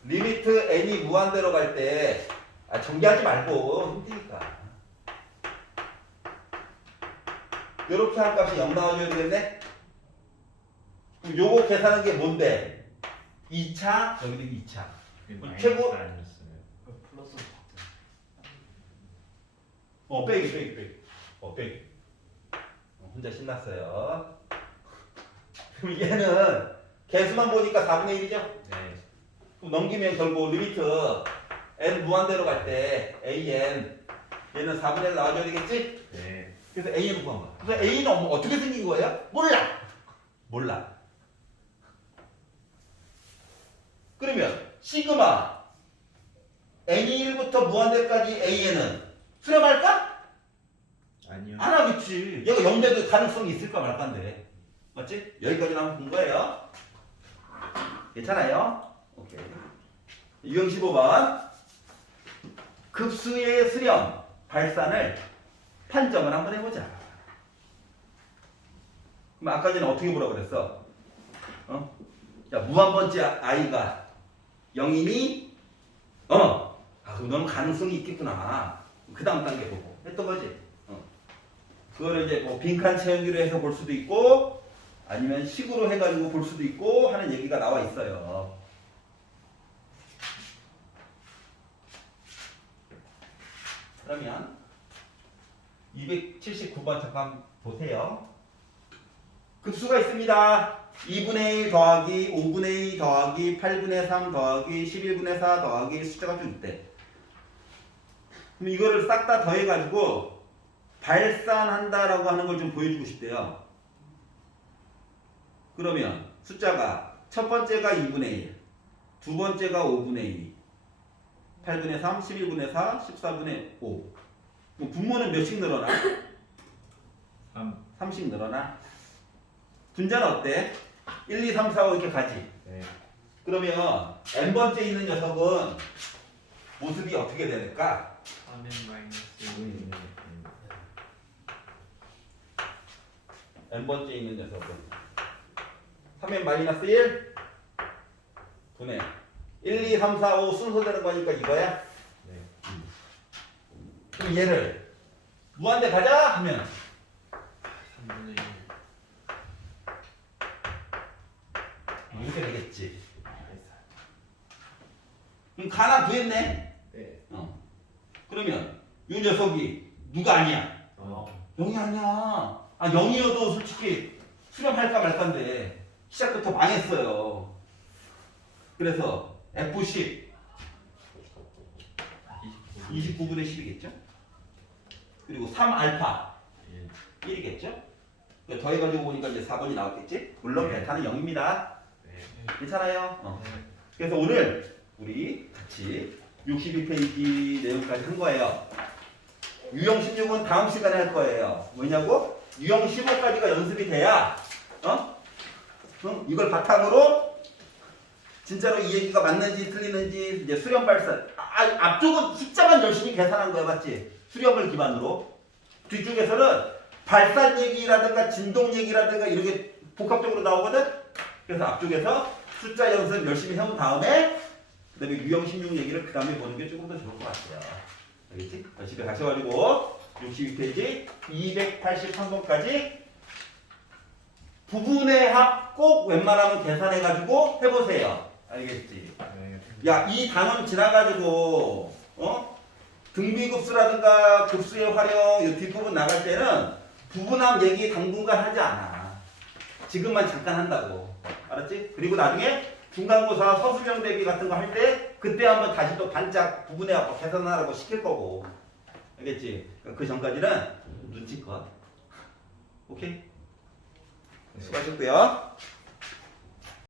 리미트 n이 무한대로 갈 때 전개하지 말고 힘드니까 이렇게 한 값이 0 나와줘야 되겠네? 그럼 요거 계산하는 게 뭔데? 2차 여기도 2차 최고 아니었어요. 플러스 빼기 혼자 신났어요. 그럼 얘는 개수만 보니까 4분의 1이죠? 네. 그럼 넘기면 결국 리미트 n 무한대로 갈 때 an 얘는 4분의 1 나와줘야 되겠지? 네. 그래서 a는 구한 거야. 그래서 a는 어떻게 생긴 거예요? 몰라. 그러면 시그마 n이 1부터 무한대까지 an은 수렴할까? 아니요. 안 하겠지. 얘가 0대도 가능성이 있을까 말까인데. 맞지? 여기까지 한번 본 거예요. 괜찮아요? 오케이. 유형 15번. 급수의 수렴, 발산을 판정을 한번 해보자. 그럼 아까 전에 어떻게 보라고 그랬어? 자, 무한번째 i가 0이니? 그럼 너는 가능성이 있겠구나. 그 다음 단계 보고 했던 거지. 그거를 이제 뭐 빈칸 채우기로 해서 볼 수도 있고 아니면 식으로 해가지고 볼 수도 있고 하는 얘기가 나와 있어요. 그러면 279번 잠깐 보세요. 급수가 있습니다. 2분의 1 더하기 5분의 2 더하기 8분의 3 더하기 11분의 4 더하기 숫자가 좀 있대. 그럼 이거를 싹 다 더해가지고 발산한다라고 하는 걸 좀 보여주고 싶대요. 그러면 숫자가 첫 번째가 2분의 1, 두 번째가 5분의 2, 8분의 3, 11분의 4, 14분의 5. 그럼 분모는 몇씩 늘어나? 3. 3씩 늘어나? 분자는 어때? 1, 2, 3, 4, 5 이렇게 가지. 네. 그러면 n번째 있는 녀석은 모습이 어떻게 될까? 3n 마이너스 n번째 있는 녀석은 3n 마이너스 1 분의 1, 2, 3, 4, 5 순서되는 거니까 이거야? 네. 그럼 얘를 무한대 가자 하면 3분의 1 이렇게 되겠지. 그럼 가나 구했네? 네. 그러면 이 녀석이 누가 아니야? 0이 아니야. 0이어도 솔직히 수렴할까 말까인데 시작부터 망했어요. 그래서 F10 29분의 10이겠죠? 그리고 3알파 1이겠죠? 더해가지고 보니까 이제 4번이 나왔겠지? 물론 네. 베타는 0입니다. 네. 괜찮아요? 그래서 오늘 우리 같이 62페이지 내용까지 한 거예요. 유형 16은 다음 시간에 할 거예요. 뭐냐고? 유형 15까지가 연습이 돼야 이걸 바탕으로 진짜로 이 얘기가 맞는지 틀리는지 이제 수렴 발산. 앞쪽은 숫자만 열심히 계산한 거야, 맞지? 수렴을 기반으로. 뒤쪽에서는 발산 얘기라든가 진동 얘기라든가 이런 게 복합적으로 나오거든. 그래서 앞쪽에서 숫자 연습 열심히 해온 다음에 그다음에 유형 16 얘기를 그 다음에 보는 게 조금 더 좋을 것 같아요. 알겠지? 집에 가셔가지고 62페이지 283번까지 부분의 합 꼭 웬만하면 계산해가지고 해보세요. 알겠지? 네. 야, 이 단원 지나가지고 등비급수라든가 급수의 활용 이 뒷부분 나갈 때는 부분함 얘기 당분간 하지 않아. 지금만 잠깐 한다고. 알았지? 그리고 나중에 중간고사 서술형 대비 같은 거 할 때 그때 한번 다시 또 반짝 부분의 합 계산하라고 시킬 거고. 알겠지? 그 전까지는 눈치껏. 오케이? 수고하셨고요.